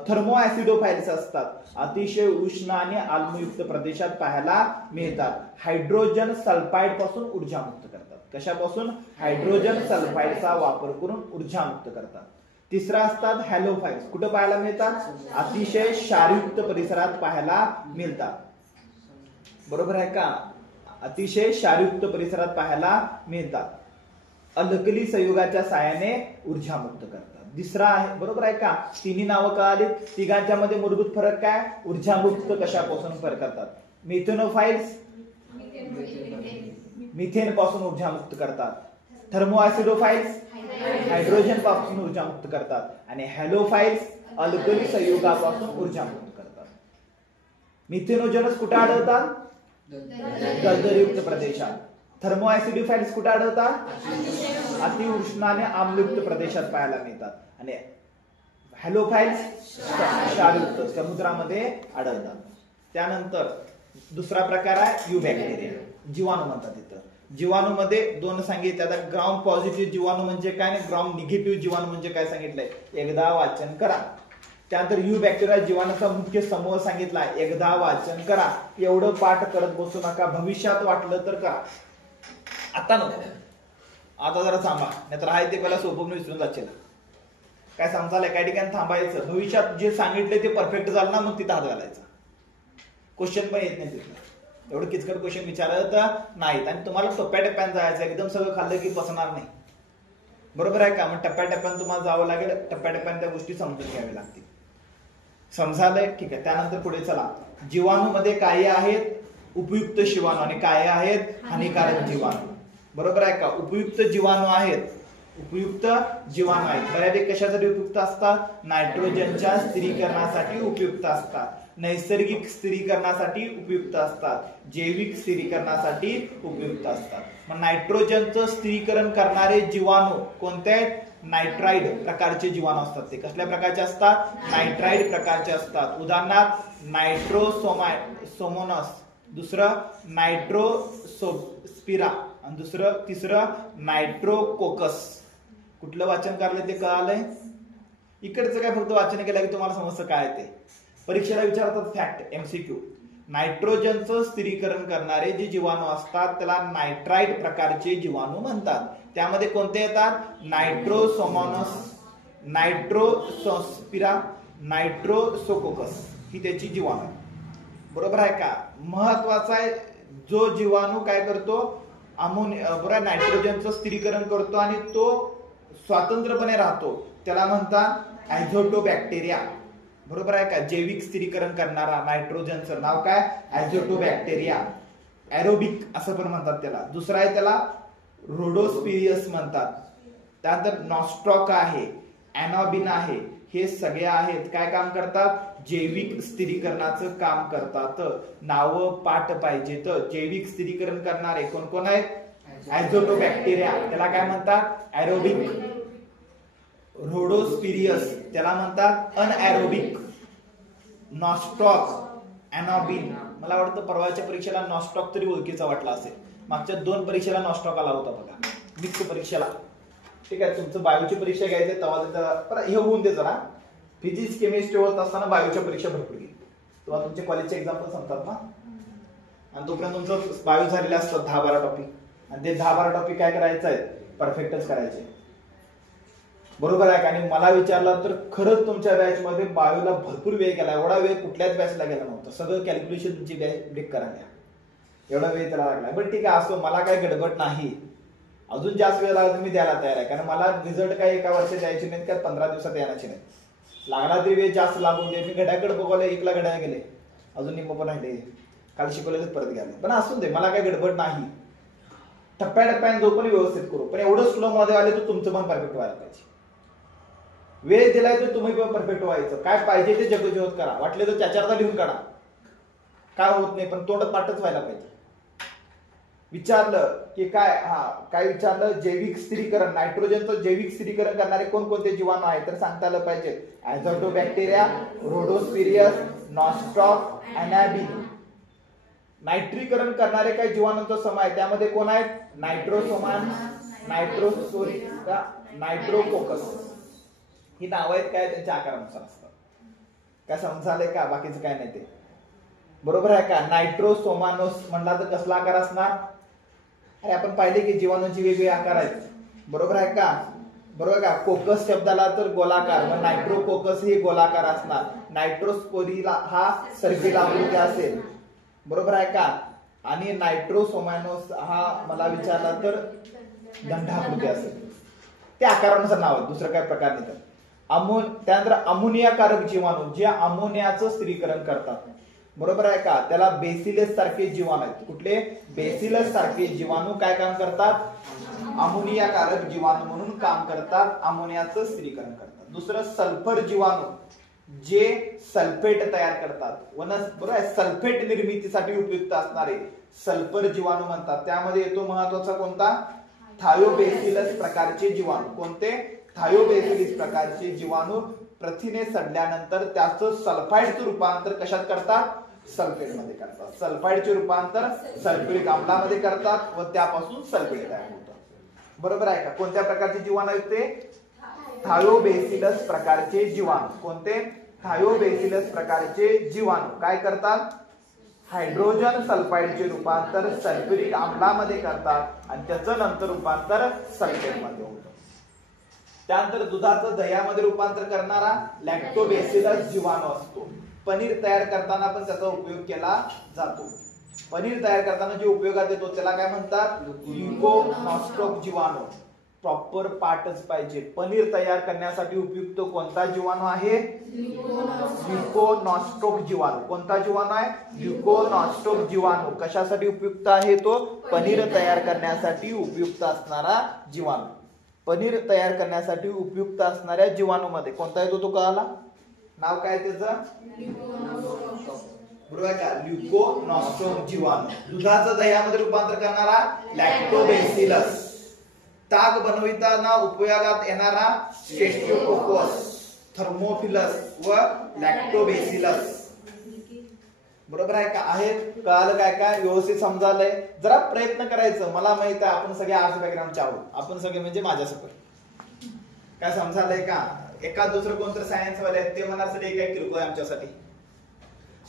थर्मो ऍसिडोफाइल्स असतात, अतिशय उष्ण आणि आम्लयुक्त प्रदेशात पाहायला मिळतात. हायड्रोजन सल्फाइड पासून ऊर्जा मुक्त करतात. कशापासून? हायड्रोजन सल्फाइडचा वापर करून ऊर्जा मुक्त करतात. तिसरा असतात हॅलोफाइल्स. कुठे पाहायला मिळतात? अतिशय क्षारयुक्त परिसरात पाहायला मिळतात. बरोबर आहे का? अतिशय क्षारयुक्त परिसरात पाहायला मिळतात. अल्कली संयुगाच्या साहाय्याने ऊर्जा मुक्त करतात. तिसरा आहे, बरोबर आहे का? तिन्ही नावं कळाली. तिघांच्या मध्ये मूलभूत फरक काय? ऊर्जामुक्त कशापासून फरक करतात? मिथेनोफाइल्स मिथेन पासून ऊर्जा मुक्त करतात. थर्मोऍसिडोफाइल्स हायड्रोजन पासून ऊर्जा मुक्त करतात. आणि हॅलोफाइल्स अल्कली संयुगापासून ऊर्जा मुक्त करतात. मिथेनोजनस कुठे आढळतात? दलदरयुक्त प्रदेशात. थर्मोऍसिडोफाइल्स कुठे आढळतात? अतिउष्ण आणि आम्लयुक्त प्रदेशात पाहायला मिळतात. आणि हॅलोफाइल्स क्षारयुक्त समुद्रामध्ये आढळतात. त्यानंतर दुसरा प्रकार आहे युबॅक्टेरिया, जीवाणू म्हणतात. इथं जीवाणूमध्ये दोन सांगितले. आता ग्राम पॉझिटिव्ह जीवाणू म्हणजे काय आणि ग्राम निगेटिव्ह जीवाणू म्हणजे काय सांगितलंय, एकदा वाचन करा. त्यानंतर युबॅक्टेरिया जीवाणूचा मुख्य समूह सांगितला, एकदा वाचन करा. एवढं पाठ करत बसू नका, भविष्यात वाटलं तर करा, आता नको. आता जरा थांबा, नाहीतर आहे ते पहिला सोपं विसरून जाशील. काय समजायला काही ठिकाणी थांबायचं, भविष्यात जे सांगितले ते परफेक्ट झालं ना, मग तिथं हात घालायचा. क्वेश्चन पण येत नाही तिथं, एवढं किचकट क्वेश्चन विचारत नाहीत. आणि तुम्हाला टप्प्याटप्प्यानं जायचं, एकदम सगळं खाल्लं की बसणार नाही, बरोबर आहे का? मग टप्प्याटप्प्यानं तुम्हाला जावं लागेल, टप्प्याटप्प्यानं त्या गोष्टी समजून घ्याव्या लागतील. समजायलंय? ठीक आहे. त्यानंतर पुढे चला. जीवाणूमध्ये काही आहेत उपयुक्त जीवाणू आणि काही आहेत हानिकारक जीवाणू, बरोबर आहे का? उपयुक्त जीवाणू आहेत, उपयुक्त जीवाणू आहेत. बऱ्यापैकी कशासाठी उपयुक्त असतात? नायट्रोजनच्या स्थिरीकरणासाठी उपयुक्त असतात, नैसर्गिक स्थिरीकरणासाठी उपयुक्त असतात, जैविक स्थिरीकरणासाठी उपयुक्त असतात. मग नायट्रोजनचं स्थिरीकरण करणारे जीवाणू कोणते आहेत? नायट्राइड प्रकारचे जीवाणू असतात. ते कसल्या प्रकारचे असतात? नायट्राइड प्रकारचे असतात. उदाहरणार्थ नायट्रोसोमोनस, दुसरं नायट्रोस्पिरा आणि तिसरं नायट्रोकोकस. कुठलं वाचन करलं ते कळालंय? इकडचं काय फक्त वाचन केलं की तुम्हाला समजतं काय ते. परीक्षेला विचारतात फॅक्ट, एमसीक्यू. नायट्रोजनचं स्थिरीकरण करणारे जे जीवाणू असतात त्याला नायट्राइड प्रकारचे जीवाणू म्हणतात. त्यामध्ये कोणते येतात? नायट्रोसोमोनस, नायट्रोस्पिरा, नायट्रोसोकोकस ही त्याची जीवाणू, बरोबर आहे का? महत्वाचा आहे, जो जीवाणू काय करतो? अमोनिया बरोबर नायट्रोजनचं स्थिरीकरण करतो आणि तो स्वतंत्रपणे राहतो, त्याला म्हणतात ॲझोटोबॅक्टेरिया, बरोबर आहे का? जैविक स्थिरीकरण करणारा नायट्रोजनचं नाव काय? ॲझोटोबॅक्टेरिया. एरोबिक असं पण म्हणतात त्याला. दुसरा आहे त्याला रोडोस्पिरियस म्हणतात. त्यानंतर नॉस्ट्रॉक आहे, एनॉबिन आहे. हे सगळे आहेत काय काम करतात? जैविक स्थिरीकरणाचं काम करतात. नावं पाठ पाहिजे. तर जैविक स्थिरीकरण करणारे कोण कोण आहेत? ॲझोटोबॅक्टेरिया, त्याला काय म्हणतात? एरोबिक. रोडोस्पिरियस त्याला म्हणतात अनएरोबिक. नॉस्ट्रॉक, एनॉबिन. मला वाटतं परवाच्या परीक्षेला नॉस्ट्रॉक तरी ओळखीचा वाटला असेल. मागच्या 2 परीक्षेला नॉस्ट्रॉक आला होता बघा, मिक्स परीक्षेला. ठीक आहे, तुमचं बायोची परीक्षा घ्यायची तेव्हा हे होऊन दे जरा. फिजिक्स केमिस्ट्री होत असताना बायोच्या परीक्षा भरपूर घेईल, तेव्हा तुमचे कॉलेजचे एक्झाम पण संपतात ना. आणि तोपर्यंत तुमचं बायो झालेले असतात 10-12 टॉपिक, आणि ते 10-12 टॉपिक काय करायचं आहे? परफेक्टच करायचे, बरोबर आहे का? आणि मला विचारलं तर खरंच तुमच्या बॅच मध्ये बायोला भरपूर वेळ गेला. एवढा वेळ कुठल्याच बॅचला गेला नव्हता. सगळं कॅल्क्युलेशन तुमची बॅच ब्रेक करायला एवढा वेळ त्याला लागला. पण ठीक आहे, असो, मला काही गडबड नाही. अजून जास्त वेळ लागला तर मी द्यायला तयार आहे, कारण मला रिझल्ट काही एका वर्षात द्यायचे नाहीत, काय 15 दिवसात येण्याचे नाही. लागला तरी वेळ जास्त लागून दे. मी घड्याकडे बघायला 1ला घड्याळ गेले, अजून निम्म पण राहिले, काल शिकवलेलेच परत गेले. पण असून दे, मला काही गडबड नाही. टप्प्याटप्प्याने जो पण व्यवस्थित करू, पण एवढं स्लो मध्ये आले तर तुमचं पण परफेक्ट व्हायला पाहिजे. वेळ दिलाय तर तुम्ही पण परफेक्ट व्हायचं. काय पाहिजे ते जगज्योत करा, वाटले तर त्याच्यावर लिहून काढा, काय होत नाही, पण तोंडात पाठच व्हायला पाहिजे. विचारलं की काय विचारलं? जैविक स्थिरीकरण, नायट्रोजनचं जैविक स्थिरीकरण करणारे कोणकोणते जीवाणू आहेत तर सांगता आलं पाहिजे. ॲझोटोबॅक्टेरिया, रोडोस्पिरियस, नॉस्ट्रॉक, एनॅबिन. नायट्रीकरण करणारे काही जीवाणूंचा सम आहे, त्यामध्ये कोण आहेत? नायट्रोसोमॉन्स, नायट्रोस्पिरा, नायट्रोकोकस. ही नावं आहेत काय त्यांच्या आकारानुसार असतात. काय समजाले का? बाकीचं काय नाही ते, बरोबर आहे का? नायट्रोसोमॉनस म्हणला तर कसला आकार असणार? अरे आपण पाहिले की जीवाणूंचे वेगवेगळे आकार आहेत, बरोबर आहे का? बरोबर का? कोकस शब्दाला तर गोलाकार, मग नायट्रोकोकस हे गोलाकार असणार. नायट्रोस्पोरिला हा सर्पिल आकृती असेल, बरोबर आहे का? आणि नायट्रोसोमॉनस हा मला विचारला तर दंडाकृती असेल. त्या आकारानुसार नाव आहे, दुसरं काय प्रकार नाही. तर त्यानंतर अमोनियाकारक जीवाणू जे अमोनियाचं स्थिरीकरण करतात, बरोबर आहे का, त्याला बेसिलस सारखे जीवाणू आहेत. कुठले? बेसिलस सारखे जीवाणू काय काम करतात? अमोनियाकारक जीवाणू म्हणून काम करतात, अमोनियाचं स्थिरीकरण करतात. दुसरं सल्फर जीवाणू जे सल्फेट तयार करतात, बरोबर आहे, सल्फेट निर्मितीसाठी उपयुक्त असणारे सल्फर जीवाणू म्हणतात. त्यामध्ये येतो महत्वाचा कोणता? थायोबेसिलस प्रकारचे जीवाणू. कोणते? थायोबेसिलस प्रकारचे जीवाणू प्रथिने सडल्यानंतर त्याचं सल्फाईडचं रूपांतर कशात करतात? सल्फेट मध्ये करतात. सल्फाईडचे रूपांतर सल्फ्युरिक आम्लामध्ये करतात व त्यापासून सल्फेट तयार होतं. बरोबर आहे का? कोणत्या प्रकारचे जीवाणू आहेत ते? थायोबेसिलस प्रकारचे जीवाणू. कोणते? थायोबेसिलस प्रकारचे जीवाणू काय करतात? हायड्रोजन सल्फाईडचे रूपांतर सल्फ्युरिक आम्लामध्ये करतात आणि त्याचं नंतर रूपांतर सल्फेटमध्ये होतं. त्यानंतर दुधाचं दह्यामध्ये रूपांतर करणारा लॅक्टोबेसिलस जीवाणू असतो. पनीर तयार करताना पण त्याचा उपयोग केला जातो. पनीर तयार करताना जे उपयोगात येतो त्याला काय म्हणतात? ल्युकोनॉस्ट्रोक जीवाणू. प्रॉपर पार्टच पाहिजे. पनीर तयार करण्यासाठी उपयुक्त कोणता जीवाणू आहे? ल्युकोनॉस्ट्रोक जीवाणू. कोणता जीवाणू आहे? ल्युकोनॉस्ट्रोक जीवाणू. कशासाठी उपयुक्त आहे तो? पनीर तयार करण्यासाठी उपयुक्त असणारा जीवाणू. पनीर तयार करण्यासाठी उपयुक्त असणाऱ्या जीवाणूमध्ये कोणता येतो तो कळाला? नाव काय त्याचं? बरोबर आहे का? ल्युकोनॉस्ट्रोक जीवाणू. दुधाचं दह्यामध्ये रूपांतर करणारा लॅक्टोबेसिलस. ताग बनविताना उपयोगात येणारा स्ट्रेप्टोकोकस, थर्मोफिलस व लॅक्टोबेसिलस. बरोबर आहे का? आहेत कळालं काय काय? व्यवस्थित समजालंय? जरा प्रयत्न करायचं. मला माहित आहे आपण सगळे आर्ट्स बॅकग्राऊंडचे आहोत. आपण सगळे म्हणजे माझ्यासोबत काय समजालंय का? एका दुसरं कोणतं सायन्स वाले आहेत ते म्हणणार सर काय किरकोळ आहे आमच्यासाठी.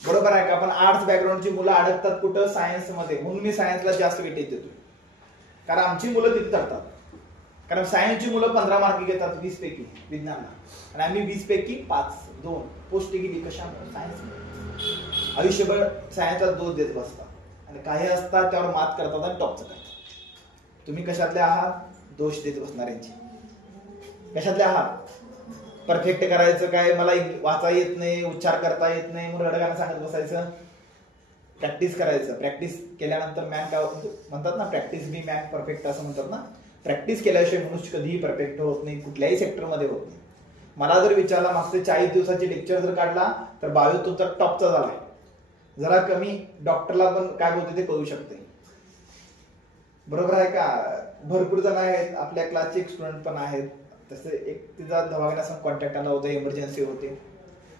बरोबर आहे का? पण आर्ट्स बॅकग्राऊंडची मुलं अडकतात कुठं? सायन्स मध्ये. म्हणून मी सायन्सला जास्त वेटेज देतो, कारण आमची मुलं तिथे करतात. कारण सायन्सची मुलं 15 मार्क घेतात 20 पैकी विज्ञानला, आणि आम्ही 20 पैकी 5-2 पोस्ट गेली. कशामुळे? सायन्स. आयुष्यभर सायन्सला दोष देत बसतात आणि काही असतात त्यावर मात करतात आणि टॉपचं करतात. तुम्ही कशातले आहात? दोष देत बसणाऱ्यांची. कशातले आहात? परफेक्ट करायचं काय? मला वाचा येत नाही, उच्चार करता येत नाही म्हणून रडगाणं सांगत बसायचं. प्रॅक्टिस करायचं. प्रॅक्टिस केल्यानंतर मॅन काय म्हणतात ना, प्रॅक्टिस बी मॅन परफेक्ट असं म्हणतात ना. प्रॅक्टिस केल्याशिवाय मनुष्य कधीही परफेक्ट होत नाही, कुठल्याही सेक्टरमध्ये होत नाही. मला जर विचारला मागचे 40 दिवसाचे लेक्चर जर काढला तर 22 तुमचा टॉपचा झालाय. जरा कमी डॉक्टरला पण काय बोलते ते कळू शकते. बरोबर आहे का? भरपूर जण आहेत आपल्या क्लासचे, एक स्टुडंट पण आहेत तसे. एक तिचा दवाखान्याचा कॉन्टॅक्ट आला होता, इमर्जन्सी होते,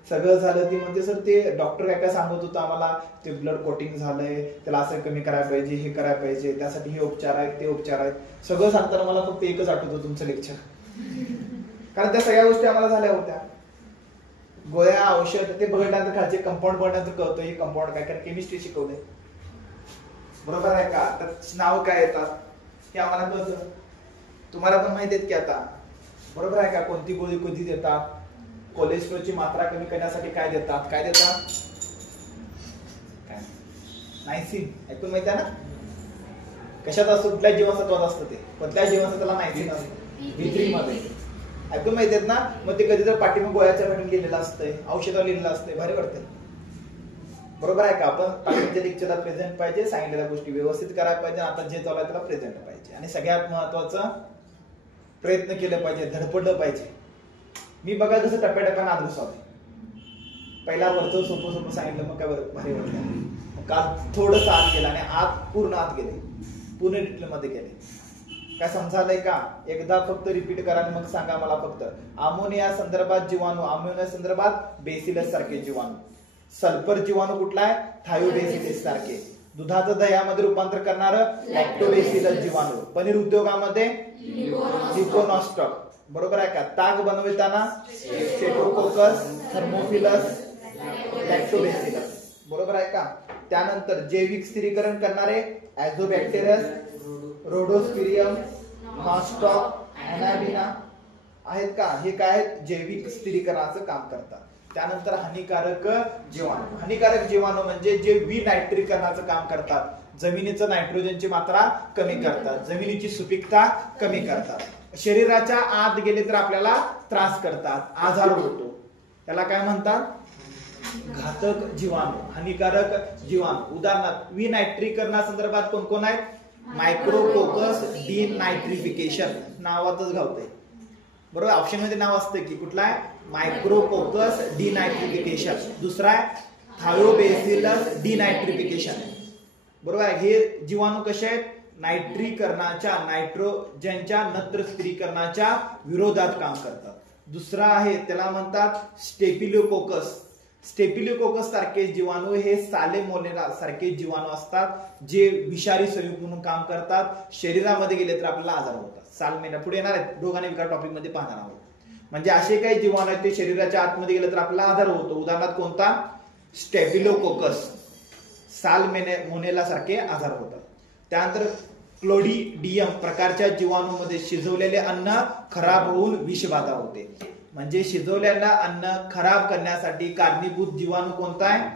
सगळं झालं. ती म्हणते सर ते डॉक्टर काय काय सांगत होतं आम्हाला, ते ब्लड कोटिंग झालंय, त्याला असं कमी करायला पाहिजे, हे करायला पाहिजे, त्यासाठी हे उपचार आहेत, ते उपचार आहेत. सगळं सांगताना मला फक्त एकच आठवतं तुमचं लेक्चर, कारण त्या सगळ्या गोष्टी आम्हाला झाल्या होत्या. गोळ्या औषध ते बघण्यानंतर खालचे कंपाऊंड बनण्याचं कळतं, हे कंपाऊंड काय, कारण केमिस्ट्री शिकवलंय. बरोबर आहे का? तर नाव काय येतात हे आम्हाला कळतं. तुम्हाला पण माहिती आहेत की आता. बरोबर आहे का? कोणती गोळी कधी देतात, कोलेस्ट्रॉलची मात्रा कमी करण्यासाठी काय देतात, काय देतात, काय नायसिन. ऐकून माहिती आहे ना? कशात असतं? कुठल्या जीवनसत्वात असतं ते? कुठल्या जीवनसत्वाला नायसिन असतं? B3 मध्ये. ऐकून माहिती आहेत ना? मग ते कधी तर पाठीमाग गोळ्याच्या भेटून गेलेलं असतंय, औषधावर लिहिलेलं असतंय. भारी वाटतंय. बरोबर आहे का? आपण टाकीच्या लेक्चरला प्रेझेंट पाहिजे, सांगितलेल्या गोष्टी व्यवस्थित करायला पाहिजे, आता जे चालू आहे त्याला प्रेझेंट पाहिजे, आणि सगळ्यात महत्वाचं प्रयत्न केलं पाहिजे, धडपडलं पाहिजे. मी बघा कसं टप्प्याटप्प्यानं आत घुसावते. पहिला वरचं सोपं सोपं सांगितलं, मग काय भारी वाटलं. काल थोडंसं आत गेलं आणि आत पूर्ण आत गेले, पूर्ण डिटेल मध्ये गेले. काय समजालंय का? एकदा फक्त रिपीट करा आणि मग सांगा मला फक्त. अमोनिया संदर्भात जीवाणू, अमोनिया संदर्भात बेसिलस सारखे जीवाणू. सल्फर जीवाणू कुठला आहे? थायोबेसिलस सारखे. दुधाचं दह्यामध्ये रूपांतर करणारं लॅक्टोबेसिलस जीवाणू. पनीर उद्योगामध्ये ल्युकोनॉस्ट्रोक. बरोबर आहे का? ताग बनविताना स्ट्रेप्टोकोकस, थर्मोफिलस, लॅक्टोबेसिलस. बरोबर आहे का? त्यानंतर जैविक स्थिरीकरण करणारे ॲझोबॅक्टेरियस, रोडोस्पिरियम, नॉस्टॉक, अॅनाबिना आहेत का? हे काय? जैविक स्थिरीकरणाचं काम करतात. त्यानंतर हानिकारक जीवाणू. हानिकारक जीवाणू म्हणजे जे विनायट्रीकरणाचं काम करतात, जमिनीचं नायट्रोजनची मात्रा कमी करतात, जमिनीची सुपीकता कमी करतात. शरीराच्या आत गेले तर आपल्याला त्रास करतात, आजार होतो, त्याला काय म्हणतात? घातक जीवाणू, हानिकारक जीवाणू. उदाहरणार्थ विनायट्रीकरणासंदर्भात कोण कोण आहेत? मायक्रोकोकस डिनायट्रिफिकेशन, नावातच घावतंय बरोबर. ऑप्शन मध्ये नाव असतं की कुठला आहे? मायक्रोकोकस डिनायट्रिफिकेशन. दुसरा आहे थायोबेसिलस डिनायट्रिफिकेशन बरोबर. हे जीवाणू कसे आहेत? नायट्रीकरणाच्या, नायट्रोजनच्या नत्र स्थिरीकरणाच्या विरोधात काम करतात. दुसरा आहे त्याला म्हणतात स्टेफिलोकोकस. स्टेफिलोकोकस सारखे जीवाणू हे सालेमोनेला सारखे जीवाणू असतात जे विषारी संयुग म्हणून काम करतात. शरीरामध्ये गेले तर आपल्याला आजार होतात. सालमेना पुढे येणार आहेत, रोग आणि विकार टॉपिक मध्ये पाहणार आहोत. म्हणजे असे काही जीवाणू आहेत ते शरीराच्या आतमध्ये गेले तर आपल्याला आजार होतो. उदाहरणार्थ कोणता? स्टेफिलोकोकस, सालमोनेला सारखे आजार होतात. त्यानंतर क्लोडिडियम प्रकारच्या जीवाणूमध्ये शिजवलेले अन्न खराब होऊन विषबाधा होते. म्हणजे शिजवलेलं अन्न खराब करण्यासाठी कारणीभूत जीवाणू कोणता आहे?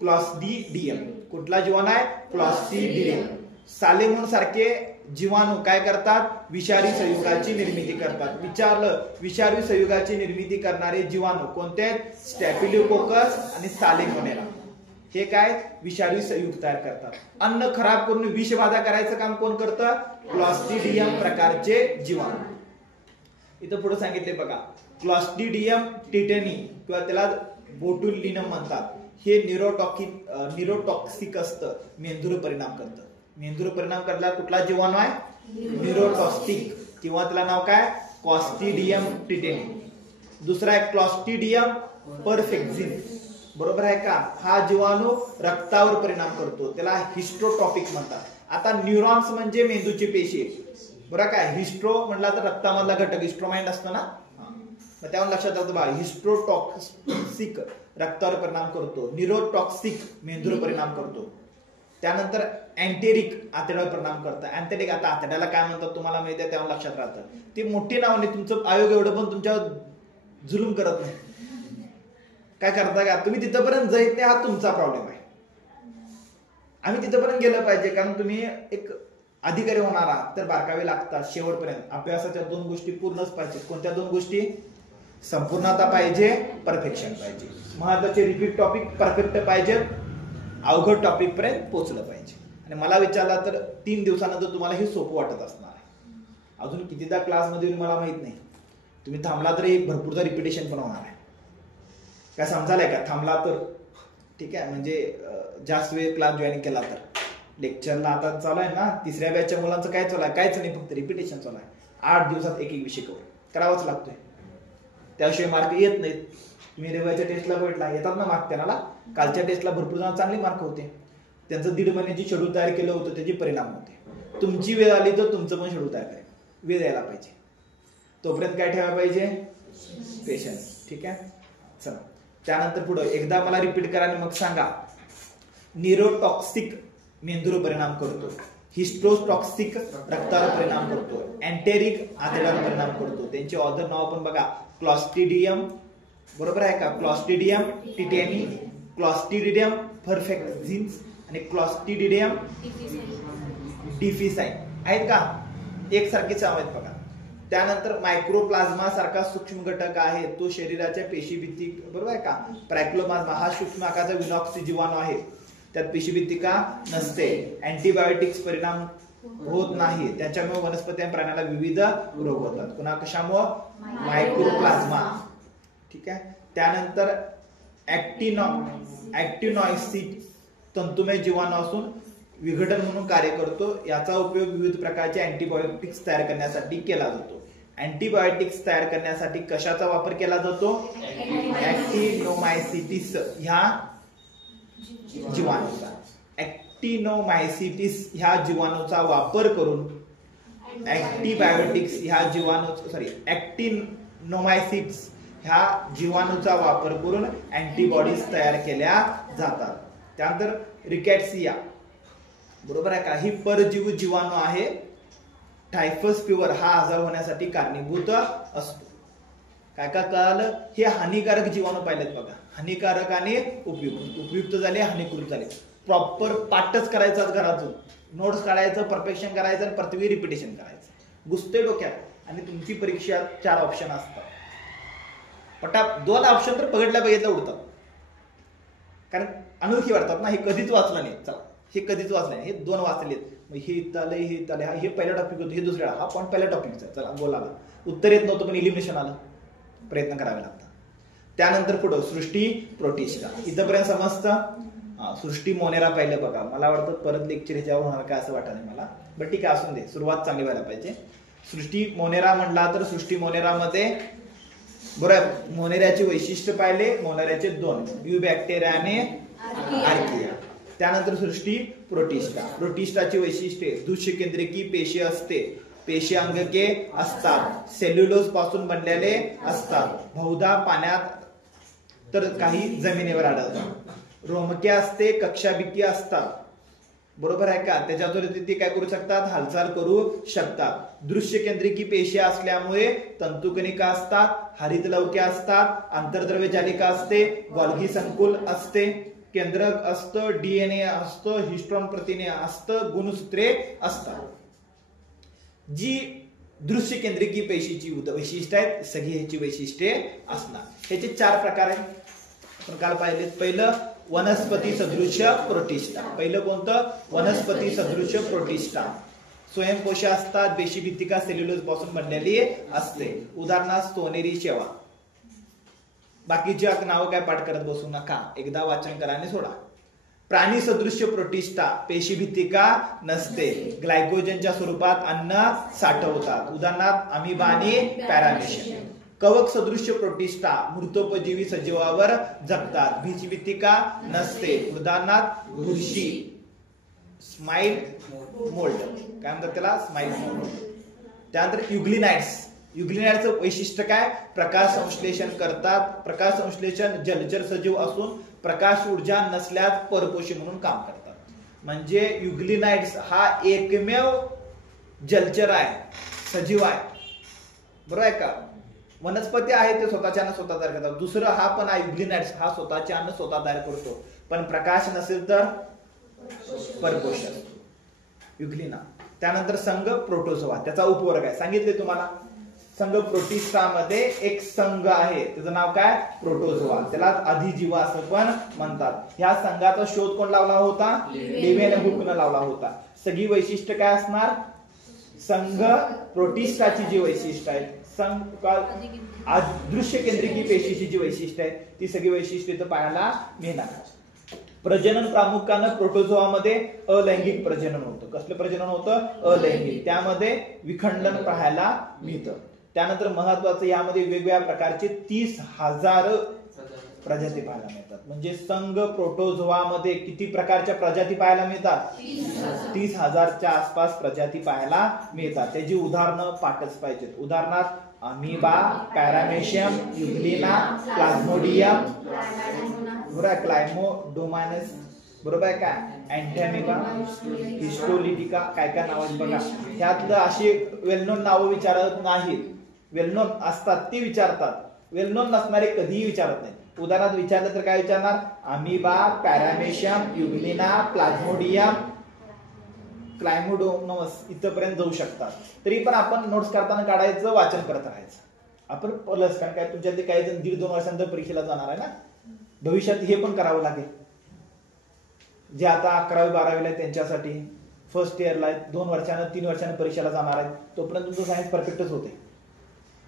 क्लॉस्ट्रिडियम. कुठला जीवाणू आहे? क्लॉस्ट्रिडियम. सालेमोन सारखे जीवाणू काय करतात? विषारी संयुगाची निर्मिती करतात. विचारलं, विषारी संयुगाची निर्मिती करणारे जीवाणू कोणते आहेत? स्टॅफिलोकोकस आणि सालेमोनेला. हे काय? विषारी संयुग तयार करतात. अन्न खराब करून विषबाधा करायचं काम कोण करतं? क्लॉस्ट्रिडियम प्रकारचे जीवाणू. इथं पुढे सांगितले बघा, क्लॉस्ट्रिडियम टिटेनी किंवा त्याला बोटुलिनम म्हणतात. हे न्यूरोटॉक्सिक असतं, मेंदूवर परिणाम करतं. मेंदूवर परिणाम करणारा कुठला जीवाणू आहे? न्यूरोटॉक्सिक किंवा त्याला नाव काय? Clostridium tetani. दुसरा आहे क्लॉस्ट्रिडियम परफेक्झिन बरोबर आहे का? हा जीवाणू रक्तावर परिणाम करतो, त्याला हिस्टोटॉपिक म्हणतात. आता न्यूरॉन्स म्हणजे मेंदूची पेशी बरं काय? हिस्ट्रो म्हणला तर रक्तामधला घटक हिस्ट्रोमाइंड असतो ना, मग त्यावर लक्षात राहतं बघा. हिस्ट्रोटॉक्सिक रक्तावर परिणाम करतो, न्यूरोटॉक्सिक मेंदूवर परिणाम करतो. त्यानंतर अँटेरिक आतड्यावर परिणाम करतं. अँटेरिक आता आतड्याला काय म्हणतात तुम्हाला माहिती आहे, त्यावर लक्षात राहतं. ती मोठी नाव नाही, तुमचं आयोग एवढं पण तुमच्यावर जुलूम करत नाही. काय करता का तुम्ही तिथपर्यंत जायत नाही, हा तुमचा प्रॉब्लेम आहे. आम्ही तिथपर्यंत गेलं पाहिजे, कारण तुम्ही एक अधिकारी होणार आहात तर बारकावे लागतात शेवटपर्यंत. अभ्यासाच्या 2 गोष्टी पूर्णच पाहिजे. कोणत्या 2 गोष्टी? संपूर्णता पाहिजे, परफेक्शन पाहिजे. महत्वाचे रिपीट टॉपिक परफेक्ट पाहिजे, अवघड टॉपिक पर्यंत पोहोचलं पाहिजे. आणि मला विचारला तर 3 दिवसानंतर तुम्हाला हे सोपं वाटत असणार आहे. अजून कितीदा क्लासमध्ये मला माहित नाही. तुम्ही थांबला तर भरपूरदा रिपिटेशन पण होणार आहे. काय समजायला का? थांबला तर ठीक आहे, म्हणजे जास्त वेळ क्लास जॉईन केला तर. लेक्चरला आता चालू आहे ना, 3ऱ्या बॅचच्या मुलांचं काय चालू आहे? कायच नाही, फक्त रिपिटेशन चालू आहे. 8 दिवसात एक विषय कव्हर करावाच लागतोय, त्याशिवाय मार्क येत नाहीत. तुम्ही रेवायच्या टेस्टला भेटला, येतात ना मार्क त्यांना. कालच्या टेस्टला भरपूर जण चांगले मार्क होते. त्यांचं 1.5 महिन्याची शेड्यूल तयार केलं होतं, त्याचे परिणाम होते. तुमची वेळ आली तर तुमचं पण शेड्यूल तयार करा, वेळ यायला पाहिजे. तोपर्यंत काय ठेवायला पाहिजे? पेशन्स. ठीक आहे, चला. त्यानंतर पुढे एकदा मला रिपीट करा आणि मग सांगा. न्यूरोटॉक्सिक मेंदूवर परिणाम करतो, हिस्टोटॉक्सिक रक्तावर परिणाम करतो, अँटेरिक आतड्यावर परिणाम करतो. त्यांचे ऑथर नाव पण बघा, क्लॉस्ट्रिडियम बरोबर आहे का? क्लॉस्ट्रिडियम टिटेनी, क्लॉस्ट्रिडियम परफेक्झिन्स आणि क्लॉस्ट्रिडियम डिफिसाइन आहेत का? एकसारखेच आहेत बघा. त्यानंतर मायक्रोप्लाझ्मा सारखा सूक्ष्म घटक आहे, तो शरीराच्या पेशीभित्ती बरोबर आहे का? प्रायक्लोप्लाझ्मा हा सूक्ष्म आकाराचा विनॉक्सी जीवाणू आहे, त्यात पेशीभित्तिका नसते. अँटीबायोटिक्स परिणाम होत नाही, त्याच्यामुळे वनस्पती आणि प्राण्याला विविध रोग होतात. पुन्हा कशामुळे? मायक्रोप्लाझ्मा. ठीक आहे. त्यानंतर ऍक्टिनॉइसिट तंतुमय जीवाणू असून विघटन म्हणून कार्य करतो. याचा उपयोग विविध प्रकारचे अँटीबायोटिक्स तयार करण्यासाठी केला जातो. अँटीबायोटिक्स तयार करण्यासाठी कशाचा वापर केला जातो? ऍक्टिनोमायसिटिस ह्या जीवाणूचा. ऍक्टिनोमायसिटिस ह्या जीवाणूचा वापर करून अँटीबायोटिक्स ह्या ऍक्टिनोमायसिट्स ह्या जीवाणूचा वापर करून अँटीबॉडीज तयार केल्या जातात. त्यानंतर रिकॅट्सिया बरोबर आहे का? ही परजीवी जीवाणू आहे. टायफस फिवर हा आजार होण्यासाठी कारणीभूत असतो. काय का कळालं? हे हानिकारक जीवाणू पाहिलेत बघा, हानिकारक आणि उपयुक्त. उपयुक्त झाले, हानिकृत झाले. प्रॉपर पाठच करायचा घरातून, नोट्स काढायचं, परफेक्शन करायचं आणि प्रत्येक रिपिटेशन करायचं. घुसते डोक्यात आणि तुमची परीक्षा 4 ऑप्शन असतात. पटाप 2 ऑप्शन तर पकडल्या पाहिजे उडतात, कारण अनोळखी वाटतात ना. हे कधीच वाचलं नाही, चला हे कधीच वाचलं नाही, हे 2 वाचलेत, मग हे इथं आलंय, हे इथं आलंय, हे पहिला टॉपिक होतं, हे दुसऱ्या, हा पण पहिल्या टॉपिकचा आहे, चला बोलायला उत्तर येत नव्हतं पण इलिमिनेशन आलं, प्रयत्न करावे लागतात. त्यानंतर पुढं सृष्टी प्रोटिस्टा, इथंपर्यंत समजतं. सृष्टी मोनेरा पाहिलं बघा, मला वाटतं परत लेक्चर ह्याच्यावर होणार काय असं वाटत नाही मला, बट ठीक आहे असून दे, सुरुवात चांगली व्हायला पाहिजे. सृष्टी मोनेरा म्हणला तर सृष्टी मोनेरामध्ये बरोबर मोनेऱ्याचे वैशिष्ट्य पाहिले, मोनेऱ्याचे 2, ब्युबॅक्टेरिया आणि आर्किया. त्यानंतर सृष्टी प्रोटिस्टा, प्रोटिस्टाची वैशिष्ट्ये दृश्य केंद्रिकी पेशी असते, पेशी अंगके असतात, सेल्युलोज पासून बनलेले असतात, बहुधा पाण्यात तर काही जमिनीवर आढळतात, रोमके असते, कक्षाभिक्की असतात, बरोबर आहे का. त्याच्याद्वारे ते काय करू शकतात, हालचाल करू शकतात. दृश्य केंद्रिकी पेशी असल्यामुळे तंतुकणिका असतात, हरितलवके असतात, आंतरद्रव्य जालिका असते, गॉल्गी संकुल असते, केंद्रक असतं, डीएनए असतं, हिस्टोन प्रथिने असतं, गुणसूत्रे असतात. जी दृश्य केंद्रिकी पेशीची वैशिष्ट्य आहेत सगळी ह्याची वैशिष्ट्ये असणार. ह्याचे 4 प्रकार आहेत, आपण काल पाहिलेत. पहिलं वनस्पती सदृश्य प्रोटिस्टा, पहिलं कोणतं, वनस्पती सदृश्य प्रोटिस्टा. स्वयंपोषी असतात, पेशीभित्तिका सेल्युलोज पासून बनलेली असते, उदाहरणार्थ सोनेरी शेवा. बाकीची नावं काय पाठ करत बसू नका, एकदा वाचन करा आणि सोडा. प्राणी सदृश्य प्रोटिस्टा, पेशीभित्तिका नसते, ग्लायकोजनच्या स्वरूपात अन्न साठवतात, उदाहरणार्थ अमिबा आणि पॅरामेशियम. कवक सदृश्य प्रोटिस्टा, मृतोपजीवी सजीवावर जगतात, बीजभित्तिका नसते, उदाहरणार्थ बुरशी, स्माइल मोल्ड, काय म्हणतात त्याला, स्माइल मोल्ड. त्यानंतर युग्लिनाइड्स, युग्लिनाइडचं वैशिष्ट्य काय, प्रकाश संश्लेषण करतात, प्रकाश संश्लेषण जलचर सजीव असून प्रकाश ऊर्जा नसल्यास परपोषी म्हणून काम करतात. म्हणजे युग्लिनाइड्स हा एकमेव जलचर आहे, सजीव आहे, बरोबर आहे का. वनस्पती आहे ते स्वतःच्या अन्न स्वतः तयार करतात, दुसरं हा पण आहे युग्लिनाइड्स, हा स्वतःचे अन्न स्वतः तयार करतो, पण प्रकाश नसेल तर परपोषी असतो, युग्लिना. त्यानंतर संघ प्रोटोझोआ, त्याचा उपवर्ग आहे, सांगितले तुम्हाला. संघ प्रोटिस्टामध्ये एक संघ आहे, त्याचं नाव काय, प्रोटोझोआ, त्याला अधिजीवा असं पण म्हणतात. ह्या संघाचा शोध कोण लावला होता, लेव्हेनहुकनं लावला होता. सगळी वैशिष्ट्य काय असणार, संघ प्रोटिस्टाची जी वैशिष्ट्य आहेत, दृश्य केंद्रिकी पेशीची जी वैशिष्ट्य आहेत ती सगळी वैशिष्ट्ये इथं पाहायला मिळणार. प्रजनन प्रामुख्यानं प्रोटोझोआमध्ये अलैंगिक प्रजनन होतं. कसलं प्रजनन होतं, अलैंगिक, त्यामध्ये विखंडन पाहायला मिळतं. त्यानंतर महत्वाचं, यामध्ये वेगवेगळ्या प्रकारचे 30,000 प्रजाती पाहायला मिळतात. म्हणजे संघ प्रोटोझोआमध्ये किती प्रकारच्या प्रजाती पाहायला मिळतात, 30,000च्या आसपास प्रजाती पाहायला मिळतात. त्याची उदाहरणं पाठच पाहिजेत. उदाहरणार्थ अमिबा, पॅरामेशियम, युग्लिना, प्लाझ्मोडियम, क्लायमोडोमोनास, बरोबर आहे का, अँथॅमिबा, हिस्टोलिटिका, काय काय नाव आहेत बघा. ह्यातलं अशी वेलनोन नावं विचारत नाहीत, वेलनोन असतात ती विचारतात, वेलनोन नसणारे कधीही विचारत नाही. उदाहरणार्थ विचारलं तर काय विचारणार, अमिबा, पॅरामेशियम, युग्लिना, प्लाझ्मोडियम, क्लायमोडोमोनास, इथपर्यंत जाऊ शकतात. तरी पण आपण नोट्स करताना काढायचं, वाचन करत राहायचं आपण प्लस, कारण काय तुमच्यातले काही जण 1.5-2 वर्षांनंतर परीक्षेला जाणार आहे ना, भविष्यात हे पण करावं लागेल. जे आता 11वी 12वीला त्यांच्यासाठी फर्स्ट इयरला आहेत, 2 वर्षानं 3 वर्षानं परीक्षेला जाणार आहेत, तोपर्यंत तुमचं सायन्स परफेक्टच होते.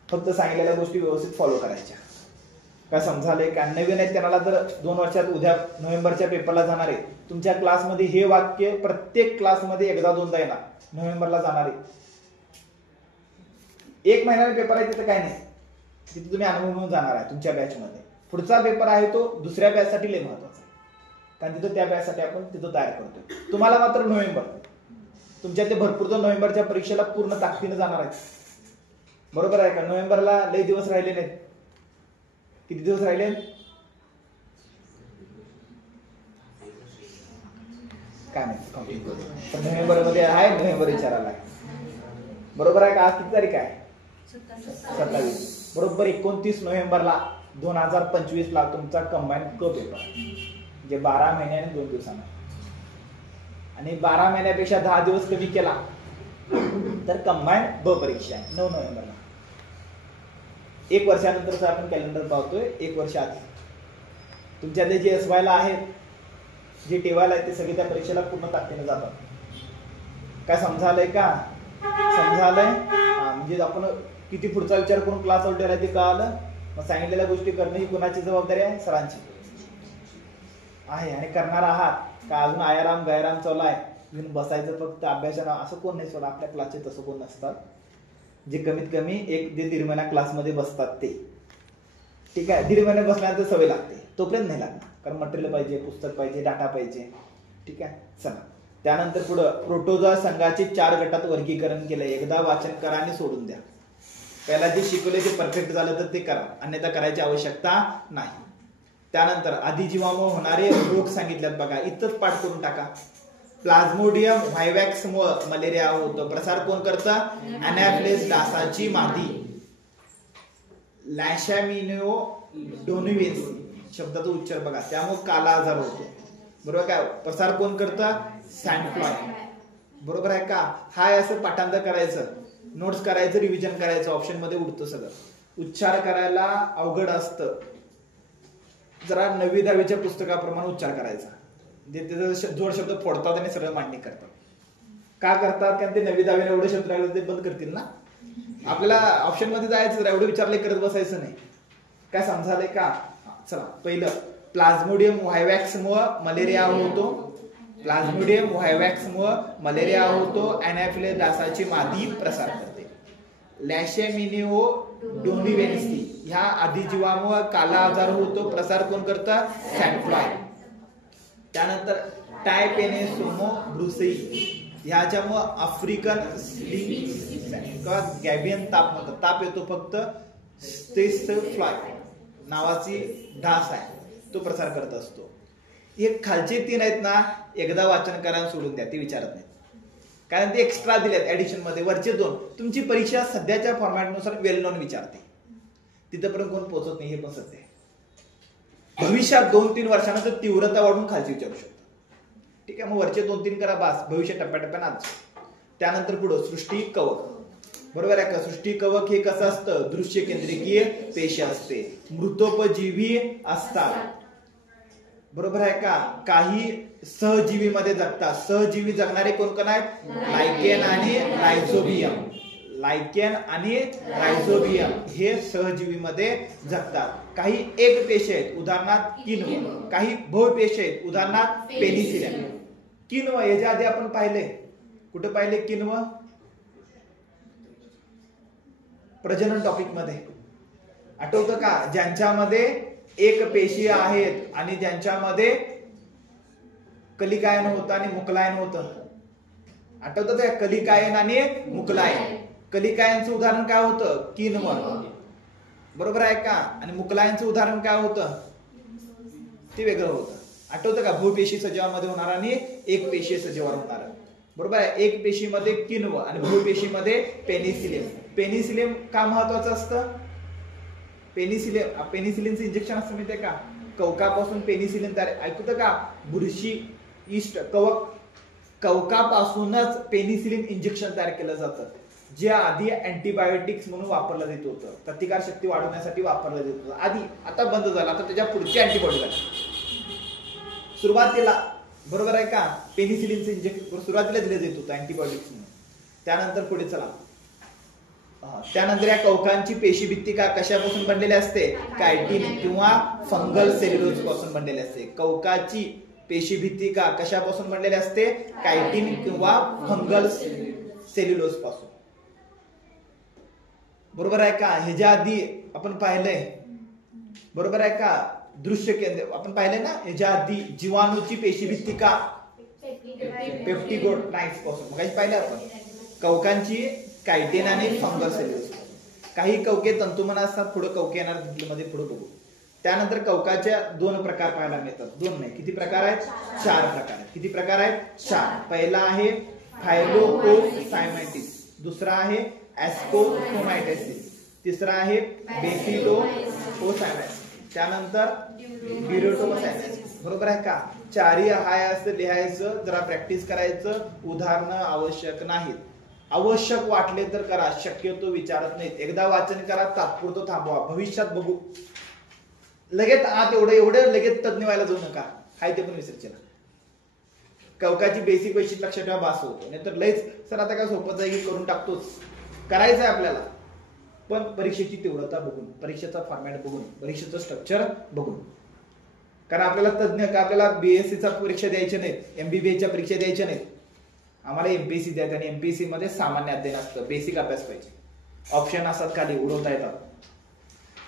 फक्त सांगितलेल्या गोष्टी व्यवस्थित फॉलो करायच्या. काय समजाले का, नवीन आहेत त्यांना तर 2 वर्षात, उद्या नोव्हेंबरच्या पेपरला जाणार आहे, तुमच्या क्लासमध्ये हे वाक्य प्रत्येक क्लासमध्ये 1-2दा येणार. नोव्हेंबरला जाणारे 1 महिन्याने पेपर आहे, तिथं काय नाही, तिथे तुम्ही अनुभव घेऊन जाणार आहे तुमच्या बॅचमध्ये. पुढचा पेपर आहे तो दुसऱ्या बॅचसाठी लय महत्वाचा, कारण तिथं त्या बॅचसाठी आपण तिथं तयार करतो. तुम्हाला मात्र नोव्हेंबर, तुमच्यातले भरपूर जण नोव्हेंबरच्या परीक्षेला पूर्ण ताकदीने जाणार आहेत, बरोबर आहे का. नोव्हेंबरला लय दिवस राहिले नाहीत, किती दिवस राहिले, काय माहिती, पण नोव्हेंबर मध्ये आहे, नोव्हेंबर विचारायला आहे, बरोबर आहे का. आज किती तारीख आहे, 27, बरोबर 29 नोव्हेंबरला 2025 ला तुमचा कंबाईन क पेपर, म्हणजे 12 महिन्याने 2 दिवसांना, आणि 12 महिन्यापेक्षा 10 दिवस कमी केला तर कंबाईंड ब परीक्षा आहे 9 नोव्हेंबरला. 1 वर्षानंतरच आपण कॅलेंडर पाहतोय. 1 वर्ष आधी तुमच्यातले जे एसवायला आहेत, जे टेवायला आहेत, ते सगळे त्या परीक्षेला पूर्ण ताकदीने जातात. काय समजालंय का? समजालंय? म्हणजे आपण किती पुढचा विचार करून क्लास आउट केला ते कळालं. मग सांगितलेल्या गोष्टी करणं ही कोणाची जबाबदारी आहे? सरांची आहे. आणि करणार आहात का अजून आयाराम गैराम चालू आहे, घेऊन बसायचं फक्त अभ्यासाला? असं कोण नाही सोडा, आपल्या क्लासचे तसं कोण नसतात. जे कमीत कमी 1 ते 1.5 महिना क्लासमध्ये बसतात ते. ठीक आहे, 1.5 महिने बसल्यानंतर सवय लागते, तोपर्यंत नाही लागणार. कारण मटेरियल पाहिजे, पुस्तक पाहिजे, डाटा पाहिजे. ठीक आहे, चला. त्यानंतर पुढं प्रोटोजोआ संघाचे 4 गटात वर्गीकरण केलंय. एकदा वाचन करा आणि सोडून द्या. पहिला जे शिकवले ते परफेक्ट झालं तर ते करा, अन्यथा करायची आवश्यकता नाही. त्यानंतर आदिजीवामुळे होणारे रोग सांगितल्यात बघा, इथंच पाठ करून टाका. प्लाझ्मोडियम व्हायवॅक्स मुळे मलेरिया होतो. प्रसार कोण करतं? अनॅफिलिस डासाची मादी. लॅशामिनो डोनिवेन्सी शब्दाचा उच्चार बघा, त्यामुळे काला आजार होतो. बरोबर काय? प्रसार कोण करतं? सँडफ्लाय. बरोबर आहे का? हाय असं पाठांतर करायचं, नोट्स करायचं, रिव्हिजन करायचं. ऑप्शन मध्ये उडतं सगळं. उच्चार करायला अवघड असतं, जरा 9वी 10वीच्या पुस्तकाप्रमाणे उच्चार करायचा. त्याचा जोड शब्द फोडतात आणि सरळ मांडणी करतात. का करतात? कारण ते 9वी 10वीला एवढे शब्द लागले ते बंद करतील ना. आपल्याला ऑप्शन मध्ये जायचं, एवढं विचारले करत बसायचं नाही. काय समजालंय का? चला, पहिलं प्लाझ्मोडियम व्हायवॅक्स मुळे मलेरिया होतो. प्लाझ्मोडियम व्हायवॅक्स मुळे मलेरिया होतो. अनॅफिलिस डासाची मादी प्रसार करते. लॅशेमिनिओ डोनिवेन्सी ह्या आदिजीवामुळे काला आजार होतो. प्रसार कोण करतं? सँडफ्लाय. त्यानंतर टायपेनेसोमो ब्रुसेई ह्याच्यामुळे आफ्रिकन स्लिंग किंवा गॅबियन ताप म्हणतात. ताप येतो फक्त स्टेज फ्लाय नावाची डास आहे, तो प्रसार करत असतो. हे खालचे 3 आहेत ना, एकदा वाचन करा सोडून द्या, ते विचारत नाहीत. कारण ते एक्स्ट्रा दिलेत ऍडिशन मध्ये. वरचे 2 तुमची परीक्षा सध्याच्या फॉर्मॅटनुसार वेल नोन विचारते, तिथपर्यंत कोण पोहोचत नाही, हे पण सत्य आहे. भविष्यात 2-3 वर्षानंतर तीव्रता वाढून खालची विचारू शकतो. ठीक आहे, मग वरचे 2-3 करा बास, भविष्य टप्प्याटप्प्याने आज. त्यानंतर पुढं सृष्टी कवक. बरोबर आहे का? सृष्टी कवक हे कसं असतं? दृश्य केंद्रिकीय पेशी असते, मृतोपजीवी असतात. बरोबर आहे का? काही सहजीवी मध्ये जगतात. सहजीवी जगणारे कोण कोण आहेत? लायकेन आणि रायझोबियम. लायकेन आणि रायझोबियम हे सहजीवी मध्ये जगतात. काही एक पेशी आहेत, उदाहरणार्थ किण्व. काही बहुपेशी आहेत, उदाहरणार्थ पेनिसिलिन. किण्व याच्या आधी आपण पाहिले, कुठे पाहिले किण्व? प्रजनन टॉपिक मध्ये. आठवतं का? ज्यांच्यामध्ये एक पेशी आहेत आणि ज्यांच्यामध्ये कलिकायन होतं आणि मुक्लायन होतं. आठवतं का? कलिकायन आणि मुक्लायन. कलिकायनचं उदाहरण काय होतं? किण्व. बरोबर आहे का? आणि मुक्लायनचं उदाहरण काय होतं? ते वेगळं होतं. आठवतं का? बहुपेशी सजीवामध्ये होणार आणि एक पेशी सजीवावर होणार. बरोबर आहे? एक पेशीमध्ये किण्व आणि बहुपेशीमध्ये पेनिसिलिन. पेनिसिलिन का महत्वाचं असतं? पेनिसिलिनचं इंजेक्शन असतं माहितीये का? कवकापासून पेनिसिलिन तयार. ऐकतं का? बुरशी, ईस्ट, कवकापासूनच पेनिसिलिन इंजेक्शन तयार केलं जातं, जे आधी अँटीबायोटिक्स म्हणून वापरलं जात होतं, प्रतिकार शक्ती वाढवण्यासाठी वापरलं जात होतं आधी. आता बंद झालं, आता त्याच्या पुढची अँटीबॉडी झाली. सुरुवातीला बरोबर आहे का? पेनिसिलिनचं इंजेक्शन सुरुवातीला दिलं जात होतं अँटीबायोटिक्स म्हणून. त्यानंतर पुढे चला. त्यानंतर या कवकांची पेशीभित्तिका कशापासून बनलेली असते? कायटिन किंवा फंगल सेल्युलोज पासून बनलेली असते. कवकाची पेशीभित्तिका कशापासून बनलेली असते? कायटिन किंवा फंगल सेल्युलोज पासून. बरोबर आहे का? ह्याच्या आधी आपण पाहिलंय, बरोबर आहे का? दृश्य केंद्र आपण पाहिले ना. ह्याच्या आधी जीवाणूची पेशीभित्तिका पेप्टिगोड नाईट्स पासून मग पाहिलं आपण. कवकांची कायटिन आणि फंगल सेल्युलोज. काही कवके तंतुमन असतात, पुढे कवके येणार मध्ये पुढे बघू. त्यानंतर कवकाच्या 2 प्रकार पाहायला मिळतात. 2 नाही, किती प्रकार आहेत? 4 प्रकार आहेत. किती प्रकार आहेत? 4. पहिला आहे फायलोकोसायमॅटिस, दुसरा आहे ऍस्कोफोमायटेसिस, तिसरा आहे बेसिलोसायमॅटिस, त्यानंतर ड्युरेटोसायमॅटिस. बरोबर आहे का? 4ही हाय असं लिहायचं, जरा प्रॅक्टिस करायचं, उदाहरणं आवश्यक नाहीत. आवश्यक वाटले तर करा, शक्यतो विचारत नाहीत. एकदा वाचन करा, तात्पुरतं थांबवा, भविष्यात बघू. लगेच आत एवढं लगेच तज्ञ व्हायला जाऊ नका, हाय ते पण विसरचे ना. कवकाची बेसिक वैशिष्ट्य लक्षात ठेवा, बास होतो. नाहीतर लयच सर आता काय सोपं जाईल करून टाकतोच, करायचंय आपल्याला, पण परीक्षेची तीव्रता बघून, परीक्षेचा फॉर्मॅट बघून, परीक्षेचं स्ट्रक्चर बघून. कारण आपल्याला तज्ञ का आपल्याला बीएससीचा परीक्षा द्यायच्या नाहीत, एमबीबीएसच्या परीक्षा द्यायच्या नाहीत, आम्हाला एमपीएससी द्यायचं. आणि एमपीएससी मध्ये सामान्य अध्ययन असतं, बेसिक अभ्यास पाहिजे, ऑप्शन असतात खाली उडवता येतात.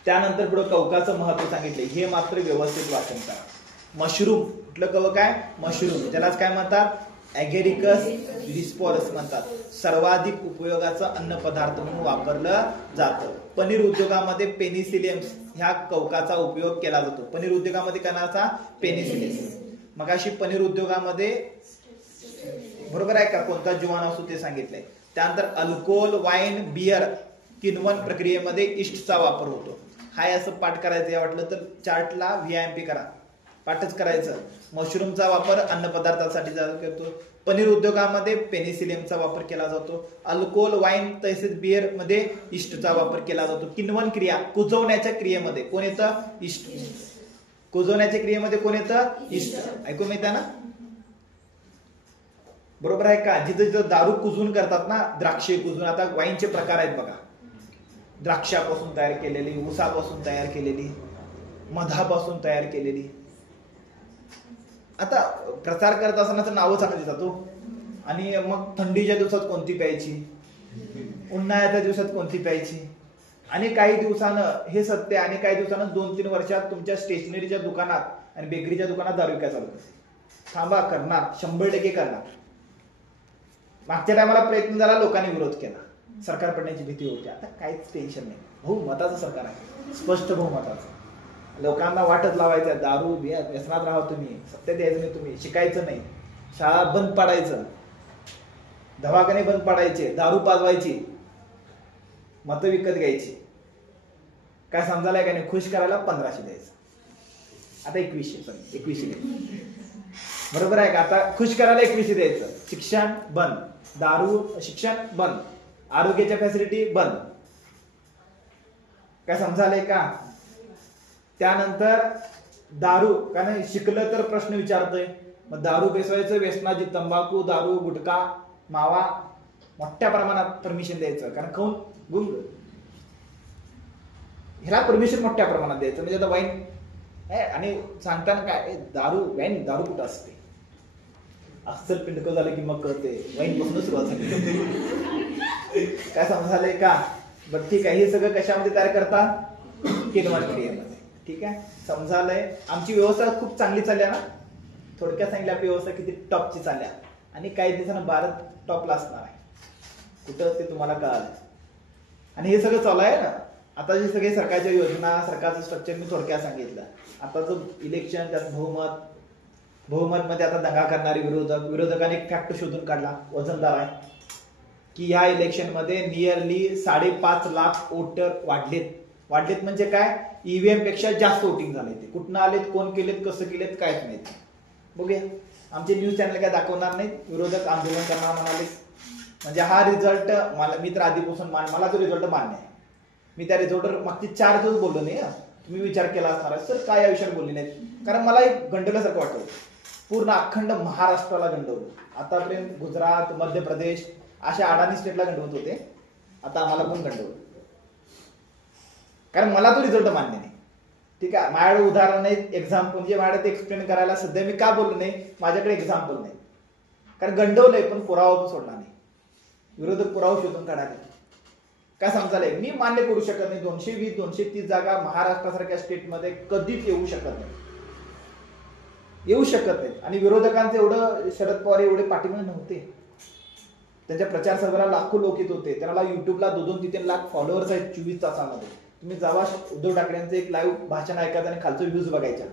त्यानंतर पुढे कवकाचं महत्व सांगितले, हे मात्र व्यवस्थित वाचन करा. मशरूम, कुठलं कवक आहे? मशरूम, त्यालाच काय म्हणतात? ॲगेरिकस डिस्पोरस म्हणतात. सर्वाधिक उपयोगाचा अन्न पदार्थ म्हणून वापरलं जातं. पनीर उद्योगामध्ये पेनिसिलियम्स ह्या कवकाचा उपयोग केला जातो. पनीर उद्योगामध्ये कणाचा? पेनिसिलियम्स. मग अशी पनीर उद्योगामध्ये बरोबर आहे का, कोणता जीवाणू असतो ते सांगितलंय. त्यानंतर अल्कोहोल, वाईन, बियर किण्वन प्रक्रियेमध्ये इस्टचा वापर होतो. हाय असं पाठ करायचं वाटलं तर चार्टला व्हीआयएमपी करा, पाठच करायचं. मशरूमचा वापर अन्न पदार्थासाठी करतो. पनीर उद्योगामध्ये पेनिसिलियमचा वापर केला जातो. अल्कोहोल, वाईन तसेच बियर मध्ये इस्टचा वापर केला जातो. किण्वन क्रिया, कुजवण्याच्या क्रियेमध्ये कोण येतं? इस्ट. कुजवण्याच्या क्रियेमध्ये कोण येतं? इस्ट. ऐकून माहिती ना, बरोबर आहे का? जिथं जिथं दारू कुजून करतात ना, द्राक्षे कुजून, आता वाईनचे प्रकार आहेत बघा, द्राक्षापासून तयार केलेली, ऊसापासून तयार केलेली, मधापासून तयार केलेली. आता प्रचार करत असताना नावं सांगत येतात तो. आणि मग थंडीच्या दिवसात कोणती प्यायची, उन्हाळ्याच्या दिवसात कोणती प्यायची. आणि काही दिवसानं हे सत्य, आणि काही दिवसानं 2-3 वर्षात तुमच्या स्टेशनरीच्या दुकानात आणि बेकरीच्या दुकानात दारू विकायला चालू. थांबा, करणार, 100% करणार. मागच्या टायमाला प्रयत्न झाला, लोकांनी विरोध केला, सरकार पडण्याची भीती होती. आता काहीच टेन्शन नाही, बहुमताचं सरकार आहे, स्पष्ट बहुमताचं. लोकांना वाटत लावायचं, दारू व्यसनात राहा तुम्ही, सत्य द्यायचं नाही, तुम्ही शिकायचं नाही, शाळा बंद पाडायचं, दवाखाने बंद पाडायचे, दारू पाजवायची, मतं विकत घ्यायची. काय समजायला का नाही? खुश करायला 1500 द्यायचं, आता 2100 द्यायचं. बरोबर आहे का? आता खुश करायला 2100 द्यायचं. शिक्षण बंद, दारू, शिक्षण बंद, आरोग्याच्या फॅसिलिटी बंद. काय समजायलंय का? त्यानंतर दारू, कारण शिकलं तर प्रश्न विचारतोय, मग दारू बेसवायचं, व्यसनाची तंबाखू, दारू, गुटखा, मावा मोठ्या प्रमाणात परमिशन द्यायचं. कारण खाऊन गुंग, ह्याला परमिशन मोठ्या प्रमाणात द्यायचं. म्हणजे आता वाईन आणि सांगताना काय, दारू, वाईन, दारू कुठं असते, अस्सल पिंडकं झालं की मग कळते, वाईन पासून सुरुवात झाली. काय समजायलंय का? बरं ठीक आहे. हे सगळं कशामध्ये तयार करतात? किण्वन क्रियेमध्ये. ठीक आहे, समजायलंय. आमची व्यवस्था खूप चांगली चालल्या ना, थोडक्यात सांगितलं आपली व्यवस्था किती टॉपची चालल्या. आणि काही दिवसानं भारत टॉपला असणार आहे, कुठं ते तुम्हाला कळालं. आणि हे सगळं चालू आहे ना. आता जे सगळे सरकारच्या योजना, सरकारचं स्ट्रक्चर मी थोडक्यात सांगितलं. आता जो इलेक्शन, त्यात बहुमत मध्ये आता दंगा करणारे विरोधकांनी एक फॅक्ट शोधून काढला, वजनदार आहे, की ह्या इलेक्शन मध्ये नियरली 5.5 लाख वोटर वाढलेत म्हणजे काय? ईव्हीएम पेक्षा जास्त वोटिंग झाले. ते कुठनं आलेत, कोण केलेत, कसं केलेत, कायच माहित. बघूया, आमचे न्यूज चॅनल काय दाखवणार नाहीत, विरोधक आंदोलन करणार म्हणाले. म्हणजे हा रिझल्ट मला, मी तर आधीपासून मला तो रिझल्ट मान्य आहे. मी त्या रिझल्टवर मागचे 4 दिवस बोललो नाही. तुम्ही विचार केला असणार सर काय या विषयावर बोलले नाहीत, कारण मला एक गंडवल्यासारखं वाटतं. पूर्ण अखंड महाराष्ट्राला गंडवलं. आतापर्यंत गुजरात, मध्य प्रदेश अशा अडाणी स्टेटला गंडवत होते, आता आम्हाला पण गंडवलं. कारण मला तो रिझल्ट मान्य नाही. ठीक आहे, माझ्याकडे उदाहरण नाही, एक्झाम्पल म्हणजे माझ्याकडे एक्सप्लेन करायला सध्या मी का बोललो नाही, माझ्याकडे एक्झाम्पल नाही. कारण गंडवलंय पण पुरावा पण सोडला नाही. विरोधक पुरावा शोधून काढाले. काय समजायलंय? मी मान्य करू शकत नाही 220-230 जागा महाराष्ट्रासारख्या स्टेटमध्ये कधीच येऊ शकत नाही. आणि विरोधकांचं एवढं, शरद पवार एवढे पाठीमागे नव्हते. त्यांच्या प्रचार सभेला लाखो लोक येत होते. त्याला युट्यूबला 2-3 लाख फॉलोअर्स आहेत 24 तासामध्ये. तुम्ही जावा, उद्धव ठाकरेंचं एक लाईव्ह भाषण ऐकायचं आणि खालचं व्ह्यूज बघायच्या,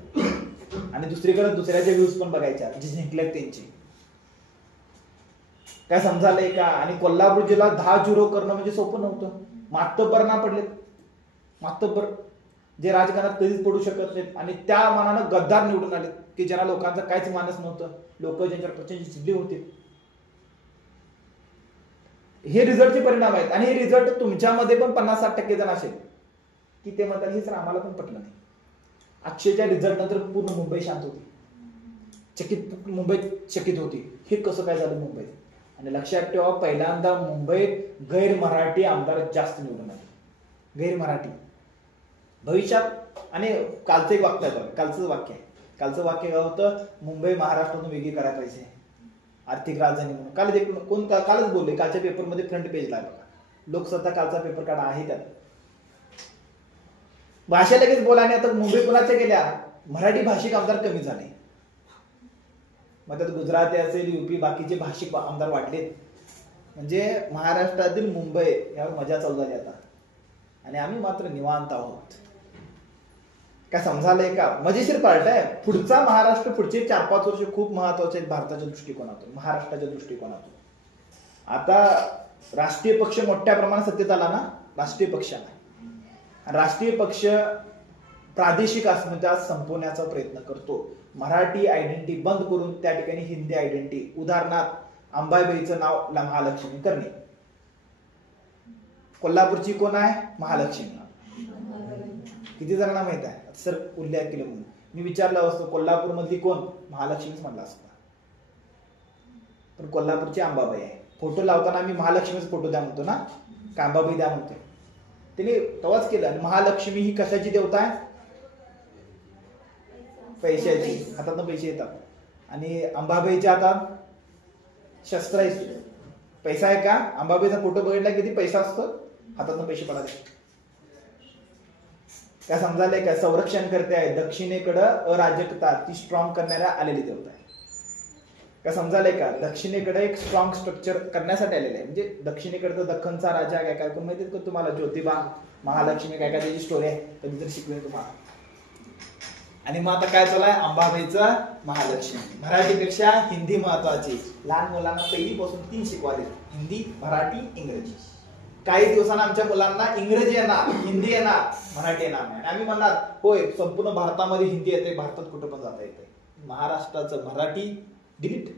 आणि दुसरीकडे दुसऱ्याच्या व्ह्यूज पण बघायच्या, जे जिंकलेत त्यांची. काय समजायलंय का? आणि कोल्हापूर जिल्हा 10-0 करणं म्हणजे सोपं नव्हतं. मातब्बर ना पडलेत, मातब्बर जे राजकारणात कधीच पडू शकत नाहीत. आणि त्या मानानं गद्दार निवडून आले, की ज्यांना लोकांचं काहीच मानस नव्हतं, लोक ज्यांच्यावर प्रचंड चिडले होते. हे रिझल्टचे परिणाम आहेत. आणि हे रिझल्ट तुमच्यामध्ये पण 50-60% जण असेल की ते म्हणतात हेच आम्हाला पण पटलं नाही. अक्षयच्या रिझल्ट नंतर पूर्ण मुंबई शांत होती, मुंबईत चकित होती, हे कसं काय झालं मुंबईत. आणि लक्षात ठेवा, पहिल्यांदा मुंबईत गैर मराठी आमदार जास्त निवडून आले, गैर मराठी. भविष्यात आणि कालचं एक वाक्य आहे, कालचं वाक्य काय होतं, मुंबई महाराष्ट्रातून वेगळी करायला पाहिजे, आर्थिक राजधानी म्हणून. कालच बोलले, कालच्या पेपरमध्ये फ्रंट पेजला आहे बघा, लोकसत्ता कालचा पेपर काढा आहे त्यात. भाषा लगेच बोलाने आता मुंबई कुणाच्या गेल्या, मराठी भाषिक आमदार कमी झाले. मग त्यात गुजराती असेल, यूपी, बाकीचे भाषिक आमदार वाढलेत. म्हणजे महाराष्ट्रातील मुंबई यावर मजा चालू झाली आता, आणि आम्ही मात्र निवांत आहोत. काय समजालंय का? मजेशीर पार्ट आहे. पुढचा महाराष्ट्र, पुढचे 4-5 वर्ष खूप महत्वाचे आहेत भारताच्या दृष्टिकोनातून, महाराष्ट्राच्या दृष्टिकोनातून. आता राष्ट्रीय पक्ष मोठ्या प्रमाणात सत्तेत आला ना, राष्ट्रीय पक्षाला. राष्ट्रीय पक्ष प्रादेशिक अस्मिता संपवण्याचा प्रयत्न करतो. मराठी आयडेंटिटी बंद करून त्या ठिकाणी हिंदी आयडेंटिटी, उदाहरणार्थ अंबाबाईचं नाव महालक्ष्मी करणे. कोल्हापूरची कोण आहे? महालक्ष्मी. किती जणांना माहित आहे? सर उल्लेख केलं म्हणून मी विचारलं असतं, कोल्हापूर मधली कोण? महालक्ष्मीच म्हणला असता. पण कोल्हापूरची अंबाबाई आहे. फोटो लावताना आम्ही महालक्ष्मीच फोटो द्या म्हणतो ना, का अंबाबाई द्या म्हणतो. तिने तेव्हाच केलं. आणि महालक्ष्मी ही कशाची देवता आहे? पैशाची, हातातनं पैसे येतात. आणि अंबाबाईच्या हातात शस्त्र आहे. पैसा आहे का? अंबाबाईचा फोटो बघितला किती पैसा असतो, हातातनं पैसे पडाले. काय समजायला का? संरक्षण करते आहे, दक्षिणेकडं अराजकता ती स्ट्रॉंग करणाऱ्या आलेली देवता आहे. काय समजायला का? दक्षिणेकडे एक स्ट्रॉंग स्ट्रक्चर करण्यासाठी आलेलं आहे. म्हणजे दक्षिणेकडचा दख्खनचा राजा काय कोण माहिती का तुम्हाला? ज्योतिबा, महालक्ष्मी काय त्याची स्टोरी आहे, कधी तरी शिकवेन तुम्हाला. आणि मग आता काय चालू आहे? अंबाबाईचा महालक्ष्मी. मराठीपेक्षा हिंदी महत्वाची. लहान मुलांना पहिलीपासून 3 शिकवाले, हिंदी, मराठी, इंग्रजी. काही दिवसांना आमच्या मुलांना इंग्रजी येणार, हिंदी येणार, मराठी येणार नाही. आम्ही म्हणणार होय संपूर्ण भारतामध्ये हिंदी येते, भारतात कुठं पण जाता येते, महाराष्ट्राचं मराठी डिलीट.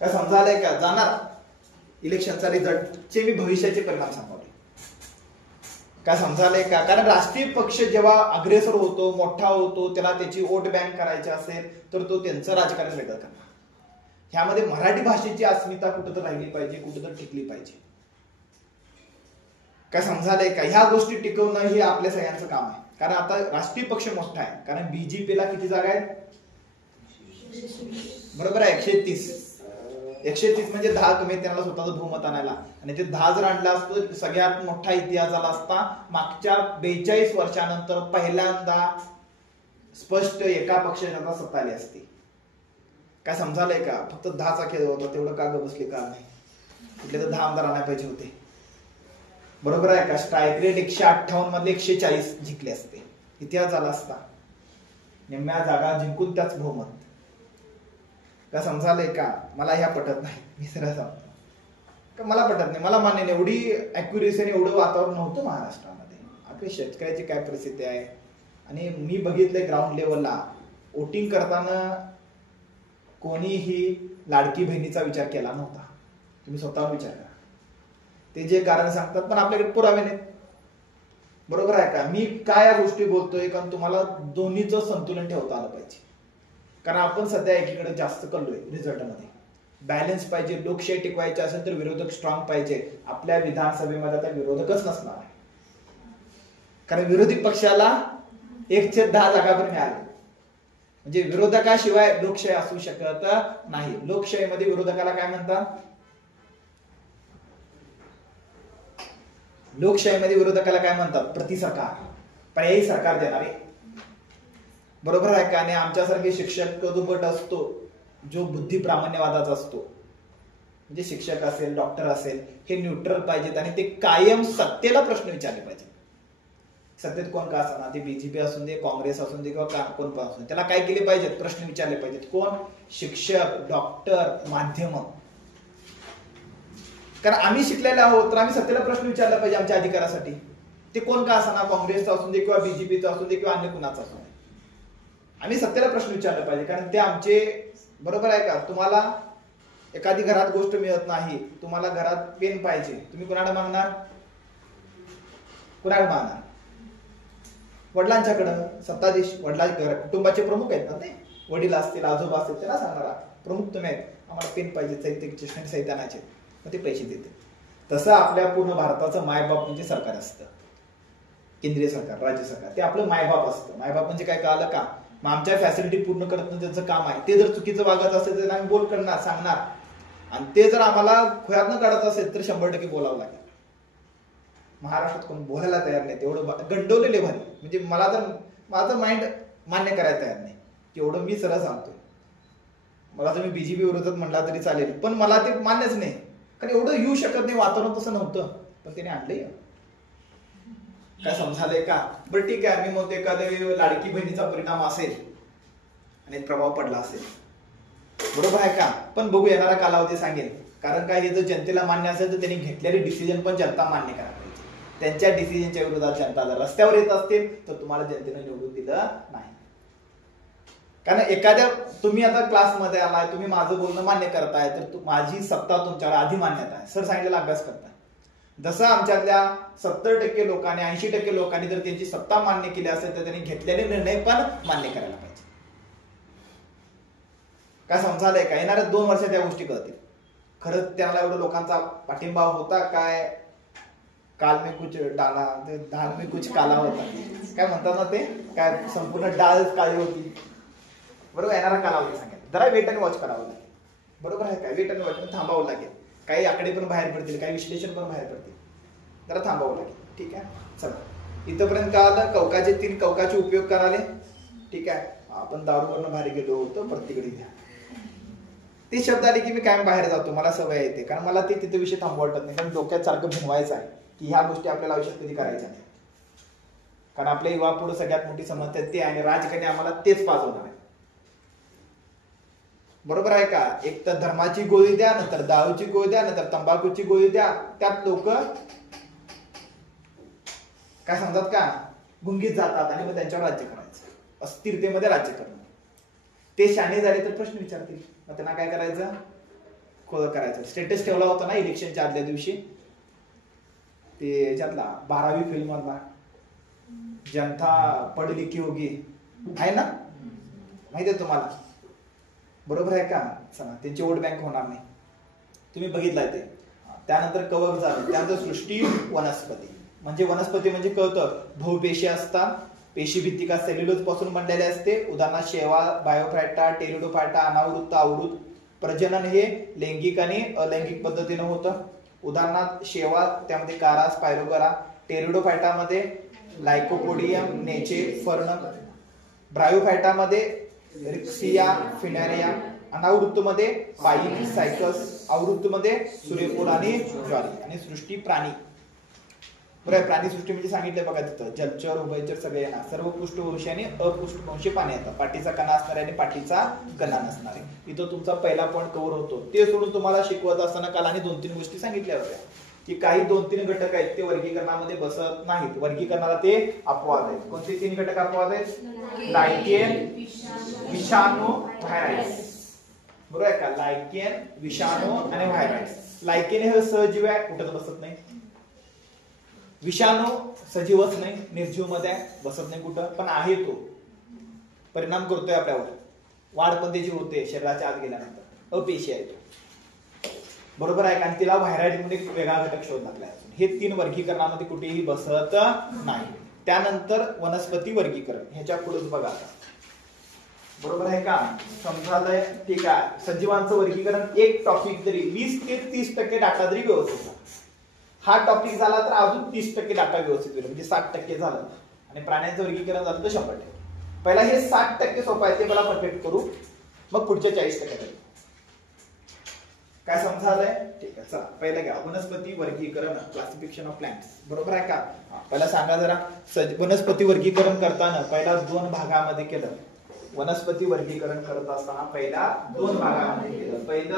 काय समजायलाय का? जाणार. इलेक्शनचा रिझल्टचे मी भविष्याचे परिणाम सांगवले. काय समजायलाय का? कारण राष्ट्रीय पक्ष जेव्हा अग्रेसर होतो, मोठा होतो, त्याला त्याची वोट बँक करायची असेल तर तो त्यांचं राजकारण वेगळं करणार. ह्यामध्ये मराठी भाषेची अस्मिता कुठं तर राहिली पाहिजे, कुठं तर टिकली पाहिजे. काय समजायलाय का? ह्या गोष्टी टिकवणं हे आपल्या सगळ्यांचं काम आहे. कारण आता राष्ट्रीय पक्ष मोठा आहे. कारण बीजेपीला किती जागा आहेत? बरोबर आहे, 130 म्हणजे 10 कमी, त्यांना स्वतःचं बहुमत आणायला. आणि ते 10 जर आणलं असतं, सगळ्यात मोठा इतिहास झाला असता. मागच्या 42 वर्षानंतर पहिल्यांदा स्पष्ट एका पक्षाच्या सत्ता आली असती. काय समजायलाय का? फक्त 10चा खेळ होता, तेवढं का ग बसले का नाही? कुठले तर 10 आमदार आणायला पाहिजे होते. बरोबर आहे का? स्ट्राईक रेट 158 मधले 140 जिंकले असते, इतिहास झाला असता. निम्म्या जागा जिंकून त्याच बहुमत. का समजायलंय का? मला ह्या पटत नाही, मी सरळ सांगतो. मला पटत नाही, मला मान्य नाही. एवढी अॅक्युरेसी आणि एवढं वातावरण नव्हतं महाराष्ट्रामध्ये. आपली शेतकऱ्याची काय परिस्थिती आहे, आणि मी बघितलंय ग्राउंड लेवलला वोटिंग करताना कोणीही लाडकी बहिणीचा विचार केला नव्हता. तुम्ही स्वतःहून विचार करा. ते जे कारण सांगतात पण आपल्याकडे पुरावे नाहीत. बरोबर आहे का? मी काय या गोष्टी बोलतोय कारण तुम्हाला दोन्हीचं संतुलन ठेवता आलं पाहिजे. कारण आपण सध्या एकीकडे जास्त कळलोय रिझल्टमध्ये. बॅलन्स पाहिजे. लोकशाही टिकवायची असेल तर विरोधक स्ट्रॉंग पाहिजे. आपल्या विधानसभेमध्ये आता विरोधकच नसणार आहे. कारण विरोधी पक्षाला 1/10 जागा पण मिळाली. म्हणजे विरोधकाशिवाय लोकशाही असू शकत नाही. लोकशाहीमध्ये विरोधकाला काय म्हणतात? लोकशाहीमध्ये विरोधकाला काय म्हणतात? प्रतिसरकार, पर्यायी सरकार देणारे. बरोबर आहे का? आणि आमच्यासारखे शिक्षक गट असतो जो बुद्धी प्रामाण्यवादाचा असतो. म्हणजे शिक्षक असेल, डॉक्टर असेल, हे न्यूट्रल पाहिजेत आणि ते कायम सत्तेला प्रश्न विचारले पाहिजेत. सत्तेत कोण का असणार, ते बीजेपी असून दे, काँग्रेस असून दे किंवा कोण पण असून दे, त्याला काय केले पाहिजेत? प्रश्न विचारले पाहिजेत. कोण? शिक्षक, डॉक्टर, माध्यम. कारण आम्ही शिकलेले आहोत तर आम्ही सत्तेला प्रश्न विचारला पाहिजे आमच्या अधिकारासाठी. ते कोण का असणार, काँग्रेसचा असून दे किंवा बीजेपीचा असून दे किंवा अन्य कुणाचा असून दे, आम्ही सत्तेला प्रश्न विचारला पाहिजे. कारण ते आमचे, बरोबर आहे का? तुम्हाला एखादी घरात गोष्ट मिळत नाही, तुम्हाला घरात पेन पाहिजे, तुम्ही कुणाला मागणार? कुणाला मागणार? वडिलांच्याकडं. सत्ताधीश वडिला कुटुंबाचे प्रमुख आहेत ना ते, वडील असतील, आजोबा असतील, त्यांना सांगणारा प्रमुख तुम्ही आहेत, आम्हाला पेन पाहिजे, साहित्य साहित्य आणायचे, मग ते पैसे देते. तसं आपल्या पूर्ण भारताचं मायबाप म्हणजे सरकार असतं, केंद्रीय सरकार, राज्य सरकार, ते आपलं मायबाप असतं. मायबाप म्हणजे काय कळालं का? मग आमच्या फॅसिलिटी पूर्ण करणं त्यांचं काम आहे. ते जर चुकीचं वागत असेल तर आम्ही बोल करणार, सांगणार, आणि ते जर आम्हाला खोयातनं काढत असेल तर 100% बोलावं लागेल. महाराष्ट्रात कोण बोलायला तयार नाही, तेवढं गंडवलेले भारी. म्हणजे मला तर माझं माइंड मान्य करायला तयार नाही, एवढं मी सरळ सांगतोय. मला तुम्ही बीजेपी विरोधात म्हणला तरी चालेल, पण मला ते मान्यच नाही, कारण एवढं येऊ शकत नाही. वातावरण तसं नव्हतं, पण त्याने आणलंय. काय समजालंय का? बरं ठीक आहे, मी म्हणतो एखाद्या लाडकी बहिणीचा परिणाम असेल आणि प्रभाव पडला असेल, बरोबर आहे का? पण बघू, येणारा कालावधी सांगेल. कारण काय, हे जर जनतेला मान्य असेल तर त्यांनी घेतलेले डिसिजन पण जनता मान्य करायला पाहिजे. त्यांच्या डिसिजनच्या विरोधात जनता जर रस्त्यावर येत असतील तर तुम्हाला जनतेनं निवडून दिलं नाही. कारण एखाद्या, तुम्ही आता क्लासमध्ये आलाय, तुम्ही माझं बोलणं मान्य करताय, तर माझी सत्ता तुमच्यावर आधी मान्यता आहे. सर सांगितलेला अभ्यास करताय. जसं आमच्यातल्या 70% लोकांनी, 80% लोकांनी जर त्यांची सत्ता मान्य केली असेल तर त्यांनी घेतलेले निर्णय पण मान्य करायला पाहिजे. काय समजालंय का? येणाऱ्या 2 वर्षात त्या गोष्टी कळतील. खरंच त्यांना एवढं लोकांचा पाठिंबा होता काय? काल मी कुछ डाला, दाल में कुछ काला होता, काय म्हणतात ना ते, काय संपूर्ण डाळ काळी होती. बरोबर, येणारा कालावधी सांगेल. जरा वेट आणि वॉच करावं लागेल. बरोबर आहे काय? वेट आणि वॉच थांबावं लागेल. काही आकडे पण बाहेर पडतील, काही विश्लेषण पण बाहेर पडतील, जरा थांबावं लागेल. ठीक आहे, चला इथपर्यंत कळालं. कवकाचे 3 कवकाचे उपयोग कराले. ठीक आहे, आपण दारूवरनं बाहेर गेलो होतो, प्रत्येकडे द्या. ती शब्द आली की मी कायम बाहेर जातो, मला सवय येते, कारण मला ते तिथे विषय थांबवू वाटत नाही. कारण डोक्यात सारखं भिनवायचं आहे की ह्या गोष्टी आपल्याला आयुष्यात कधी करायच्या नाही. कारण आपल्या युवा पुढे सगळ्यात मोठी समस्या ते, आणि राजकारणी आम्हाला तेच पाजवणार आहे. बरोबर आहे का? एक तर धर्माची गोळी द्या, नंतर दारूची गोळी द्या, नंतर तंबाखूची गोळी द्या. त्यात लोक काय समजतात का? गुंगीत जातात आणि मग त्यांच्यावर राज्य करायचं, अस्थिरतेमध्ये राज्य करणं. ते शाणे झाले तर प्रश्न विचारतील, मग त्यांना काय करायचं? खोळ करायचं. स्टेटस ठेवला होता ना इलेक्शनच्या आदल्या दिवशी, ते याच्यातला 12वी फिल्म मधला, जनता पढ लिखी होगी, आहे ना, माहिती आहे तुम्हाला? बरोबर आहे का? चला, त्यांची वोट बँक होणार नाही, तुम्ही बघितलाय ते. त्यानंतर कवक झालं, त्यानंतर सृष्टी वनस्पती. म्हणजे वनस्पती म्हणजे कळतं, बहुपेशी असतात, पेशी भित्तिका सेल्युलोज पासून बनलेले असते. उदाहरणार्थ शेवाळ, बायोफायटा, टेरिडोफायटा, अनावृत्त, आवृत्त. प्रजनन हे लैंगिक आणि अलैंगिक पद्धतीनं होतं. उदाहरणार्थ शेवाळ, त्यामध्ये कारा, स्पायरोगरा. टेरिडोफायटामध्ये लायकोपोडियम, नेचे, फर्न. ब्रायोफायटामध्ये रिक्सिया, फिनारिया. अनावृत्तमध्ये पाईन, सायकस. आवृत्तमध्ये सूर्यफूल आणि ज्वारी. आणि सृष्टी प्राणी. बरं, प्राणी सृष्टी म्हणजे सांगितलं बघा तिथं, जलचर, उभयचर सगळे येणार. सर्व पृष्ठवंशी आणि अपृष्ठवंशी प्राणी येतात. पाठीचा कणा असणारे आणि पाठीचा कणा नसणारे. इथं तुमचा पहिला पॉईंट कव्हर होतो. ते सोडून तुम्हाला शिकवत असताना काल आणि 2-3 गोष्टी सांगितल्या होत्या की काही 2-3 घटक आहेत ते वर्गीकरणामध्ये बसत नाहीत. वर्गीकरणाला ते अपवाद आहेत. कोणते 3 घटक अपवाद आहेत? लायकेन, विषाणू, व्हायरस. बरोबर आहे का? लायकेन, विषाणू आणि व्हायरस. लायकेन हे सहजीव आहे, कुठंच बसत नाही. विषाणू सजीवच नाही, निर्जीव मध्ये बसत नाही कुठं, पण आहे तो, परिणाम करतोय आपल्यावर, वाढ पण त्याची होते शरीराच्या आत गेल्यानंतर. अपेशी आहे तो. बरोबर आहे का? तिला व्हायरस मध्ये वेगळा घटक शोध लागलाय. हे 3 वर्गीकरणामध्ये कुठेही बसत नाही. त्यानंतर वनस्पती वर्गीकरण, ह्याच्या पुढे बघा. बरोबर आहे का? समजालंय? ठीक आहे. सजीवांचं वर्गीकरण एक टॉपिक जरी 20 ते 30% डाटा जरी व्यवस्थित, हा टॉपिक झाला तर अजून 30% डाटा व्यवस्थित होईल, म्हणजे 60% झालं. आणि प्राण्यांचं वर्गीकरण झालं तर 100%. पहिला हे 60% सोपं आहे, ते मला परफेक्ट करू, मग पुढच्या 40% काय समजालंय? ठीक आहे, चला पहिलं घ्या वनस्पती वर्गीकरण, क्लासिफिकेशन ऑफ प्लांट्स. बरोबर आहे का? पहिला सांगा जरा, वनस्पती वर्गीकरण करताना पहिला 2 भागामध्ये केलं. वनस्पती वर्गीकरण करत असताना पहिला 2 भागामध्ये केलं. पहिलं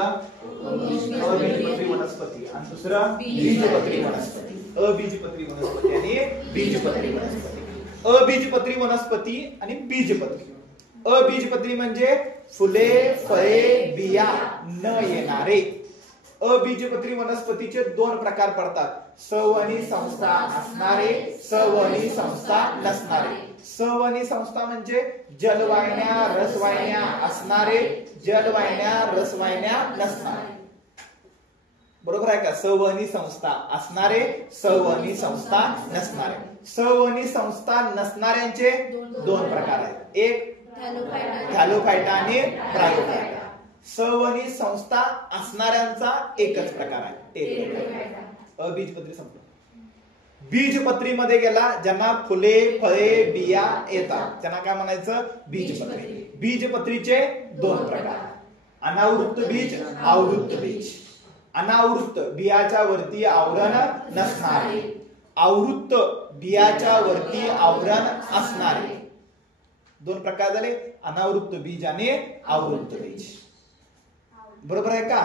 अबीजपत्री वनस्पती आणि दुसरं बीजपत्री वनस्पती. अबीजपत्री वनस्पती आणि बीजपत्री वनस्पती. अबीजपत्री वनस्पती आणि बीजपत्री. अबीजपत्री म्हणजे फुले फळे बिया न येणारे. अबीजपत्री वनस्पतीचे दोन प्रकार पडतात, सवनी संस्था असणारे, सवनी संस्था नसणारे. सवनी संस्था म्हणजे जलवाहिन्या रसवाहिन्या असणारे, जलवाहिन्या रसवाहिन्या नसणारे. बरोबर आहे का? सवनी संस्था असणारे, सवनी संस्था नसणारे. सवनी संस्था नसणाऱ्यांचे दोन प्रकार आहेत, एक थॅलोफायटा आणि ब्रायोफायटा. सवनी संस्था असणाऱ्यांचा एकच प्रकार आहे, अबीजपत्री संस्था. बीजपत्रीमध्ये गेला ज्यांना फुले फळे बिया येतात त्यांना काय म्हणायचं? बीजपत्री. बीजपत्रीचे दोन प्रकार, अनावृत्त बीज, आवृत्त बीज. अनावृत्त बियाच्या वरती आवरण नसणारे, आवृत्त बियाच्या वरती आवरण असणारे. दोन प्रकार झाले, अनावृत्त बीज आणि आवृत्त बीज. बरोबर आहे का?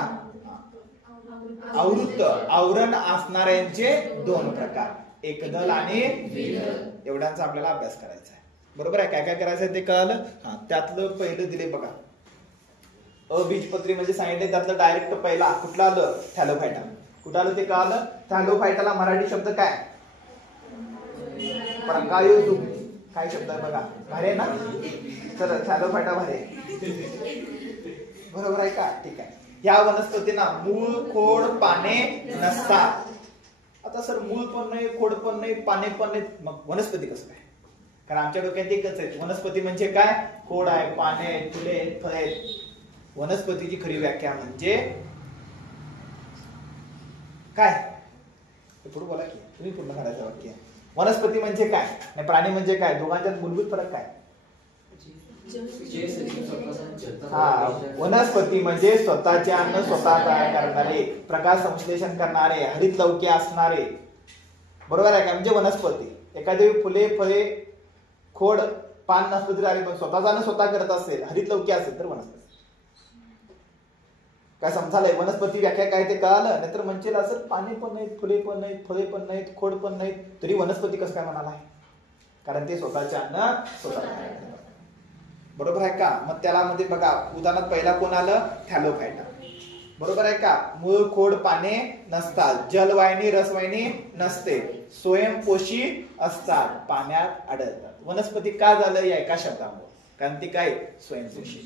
आवृत्त आवरण असणाऱ्यांचे दोन प्रकार, एकदल आणि द्विदल. एवढ्यांचा आपल्याला अभ्यास करायचा आहे. बरोबर आहे? काय काय करायचं ते कळलं. त्यातलं पहिलं दिले बघा, अबीजपत्री म्हणजे सांगितले, त्यातलं डायरेक्ट पहिला कुठला आलं? थॅलोफायटा. कुठं आलं ते कळलं. थॅलोफायटाला मराठी शब्द काय? प्रकायोजुक. काय शब्द आहे बघा, भारी आहे ना? चला, थॅलोफायटा भारी. बरोबर आहे का? ठीक आहे. या वनस्पतींना मूळ खोड पाने नसतात. आता सर मूळ पण नाही, खोड पण नाही, पाने पण नाही, मग वनस्पती कसं काय? कारण आमच्या डोक्यात एकच आहे, वनस्पती म्हणजे काय? खोड आहे, पाने आहेत, फुले आहेत, फळे आहेत. वनस्पतीची खरी व्याख्या म्हणजे काय? पुढे बोला की, तुम्ही पूर्ण करायचं वाक्य. वनस्पती म्हणजे काय आणि प्राणी म्हणजे काय? दोघांच्यात मूलभूत फरक काय? वनस्पती म्हणजे स्वतःचे अन्न स्वतः तयार करणारे, प्रकाश संश्लेषण करणारे, हरित लवके असणारे. बरोबर आहे का? म्हणजे वनस्पती. एखादी फुले फळे खोड पान नसलं तरी पण स्वतःचा अन्न स्वतः करत असेल, हरित लवके असेल तर वनस्पती. काय समजालंय? वनस्पती व्याख्या काय ते कळालं. नाहीतर म्हणजे असं पाणी पण नाहीत, फुले पण नाहीत, फळे पण नाहीत, खोड पण नाहीत, तरी वनस्पती कसं काय म्हणाला? कारण ते स्वतःचे अन्न स्वतः. बरोबर आहे का? मग त्याला मध्ये बघा उदाहरणात पहिला कोण आलं? थॅलोफायटा. बरोबर आहे का? मूळ खोड पाने नसतात, जलवाहिनी रसवाहिनी नसते, स्वयंपोषी असतात, पाण्यात आढळतात. वनस्पती का झालं या एका शब्दामुळे? कारण ती काय? स्वयंपोषी.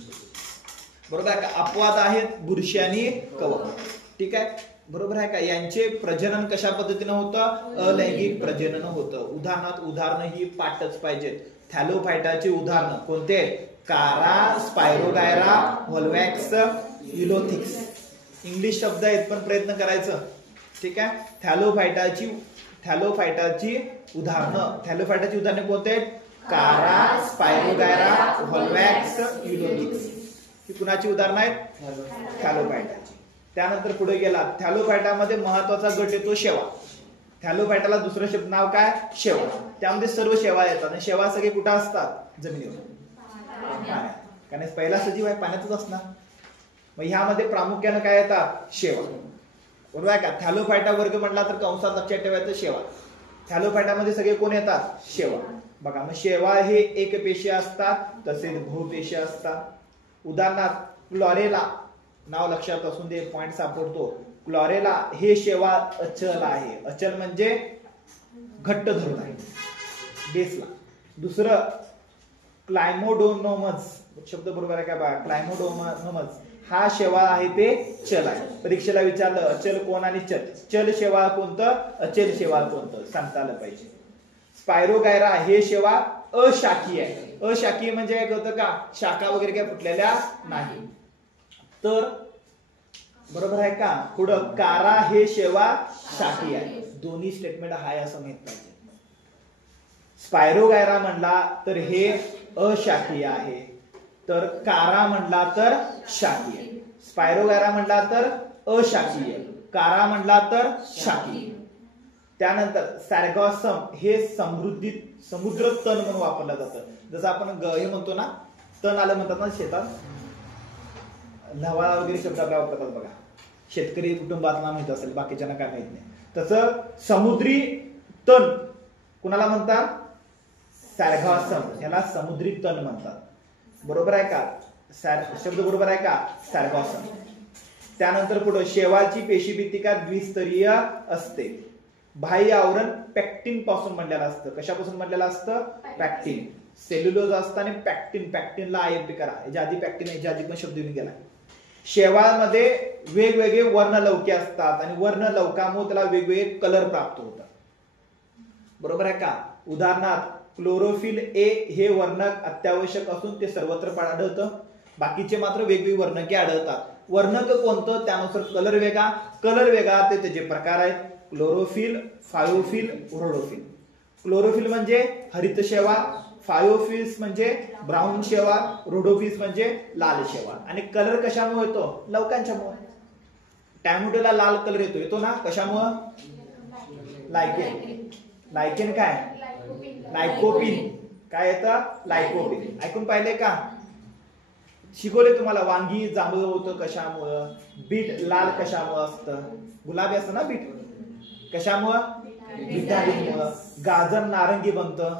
बरोबर आहे का? अपवाद आहेत बुरशी आणि कवक. ठीक आहे. बरोबर आहे का? यांचे प्रजनन कशा पद्धतीनं होतं? अलैंगिक प्रजनन होतं. उदाहरणं ही पाठच पाहिजेत. थॅलोफायटाची उदाहरणं कोणते आहेत? कारा, स्पायरोगायरा, व्होल्वॅक्स, युलोथिक्स. इंग्लिश शब्द आहेत पण प्रयत्न करायचं. ठीक आहे. थॅलोफायटाची उदाहरणे कोणते आहेत? कारा, स्पायरोगायरा, व्होल्वॅक्स, युलोथिक्स. ही कुणाची उदाहरणं आहेत? थॅलोफायटाची. त्यानंतर पुढे गेला, थॅलोफायटामध्ये महत्वाचा गट येतो शेवा. थॅलोफायटाला दुसरं शब्द नाव काय? शेवा. त्यामध्ये सर्व शेवा येतात आणि शेवा सगळे कुठं असतात? जमिनीवर. कारण पहिला सजीव आहे, पाण्यातच असणार. मग ह्यामध्ये प्रामुख्याने काय येतात? शेवा. बरोबर आहे का? थॅलोफायटा वर्ग म्हटला तर कंसात लक्षात ठेवायचं शेवा. थॅलोफायटामध्ये सगळे कोण येतात? शेवा. बघा, मग शेवा हे एकपेशीय असतात, तसेच बहुपेशीय असतात. उदाहरणार्थ क्लॉरेला नाव लक्षात असून दे, पॉइंट सापडतो. क्लॉरेला हे शेवा अचल आहे. अचल म्हणजे घट्ट धरून आहे बेसला. दुसरं क्लायमोडोनोमस शब्द बरोबर आहे का बघा? क्लायमोडोनोमस हा शेवा आहे ते चल आहे. परीक्षेला विचारलं अचल कोण आणि चल, चल शेवा कोणतं, अचल शेवा कोणतं सांगता आलं पाहिजे. स्पायरोगायरा हे शेवा अशाखीय आहे. अशाखीय म्हणजे काय होतं का? शाखा वगैरे काय फुटलेल्या नाही. तर बरोबर आहे का? पुढं कारा हे शेवा शाखीय आहे. दोन्ही स्टेटमेंट हाय असं माहित पाहिजे. स्पायरोगायरा म्हणला तर हे अशाखीय आहे, तर कारा म्हणला तर शाखीय. स्पायरोगायरा म्हणला तर अशाखीय, कारा म्हणला तर शाखीय. त्यानंतर सॅरगॉसम हे समुद्र तण म्हणून वापरलं जातं. जसं आपण हे म्हणतो ना, तण आलं म्हणतात ना शेतात, लवाळा वगैरे शब्द आपल्याला वापरतात बघा. शेतकरी कुटुंबातला माहित असेल, बाकीच्यांना काय माहित नाही. तसं समुद्री तण कुणाला म्हणतात? सॅरगॉसम, याला समुद्री तण म्हणतात. बरोबर आहे का? शब्द बरोबर आहे का? सार्गॉसम. त्यानंतर पुढे शेवाळची पेशीभित्तिका द्विस्तरीय असते. बाह्य आवरण पॅक्टिन पासून बनलेलं असतं. कशापासून बनलेलं असतं? पॅक्टिन. सेल्युलोज असतं आणि पॅक्टिन. पॅक्टिनला आयएमपी करा. याच्या आधी पॅक्टिन, याच्या आधी पण शब्द येऊन गेला. शेवाळमध्ये वेगवेगळे वर्णलौके असतात आणि वर्णलौकामुळे त्याला वेगवेगळे कलर प्राप्त होतात. बरोबर आहे का? उदाहरणार्थ क्लोरोफिल ए हे वर्णक अत्यावश्यक असून ते सर्वत्र आढळतं. बाकीचे मात्र वेगवेगळी वर्णके आढळतात. वर्णक कोणतं? त्यानुसार कलर वेगळा. कलर वेगळा ते त्याचे प्रकार आहेत. क्लोरोफिल, फायोफिल, रोडोफिल. क्लोरोफिल म्हणजे हरित शेवाळ, फायोफिल्स म्हणजे ब्राऊन शेवाळ, रोडोफिल्स म्हणजे लाल शेवाळ. आणि कलर कशामुळे येतो? लवकांच्यामुळे. टॅमॅटोला लाल कलर येतो ना? कशामुळे? लायकेन. लायकेन काय? लायकोपिन. काय येतं? लायकोपिन. ऐकून पाहिले का? शिकवले तुम्हाला. वांगी जांभळं होतं कशामुळं? बीट लाल कशामुळं असतं? गुलाबी असतं ना बीट. कशामुळं? व्हिटॅमिनमुळं. गाजर नारंगी बनतं.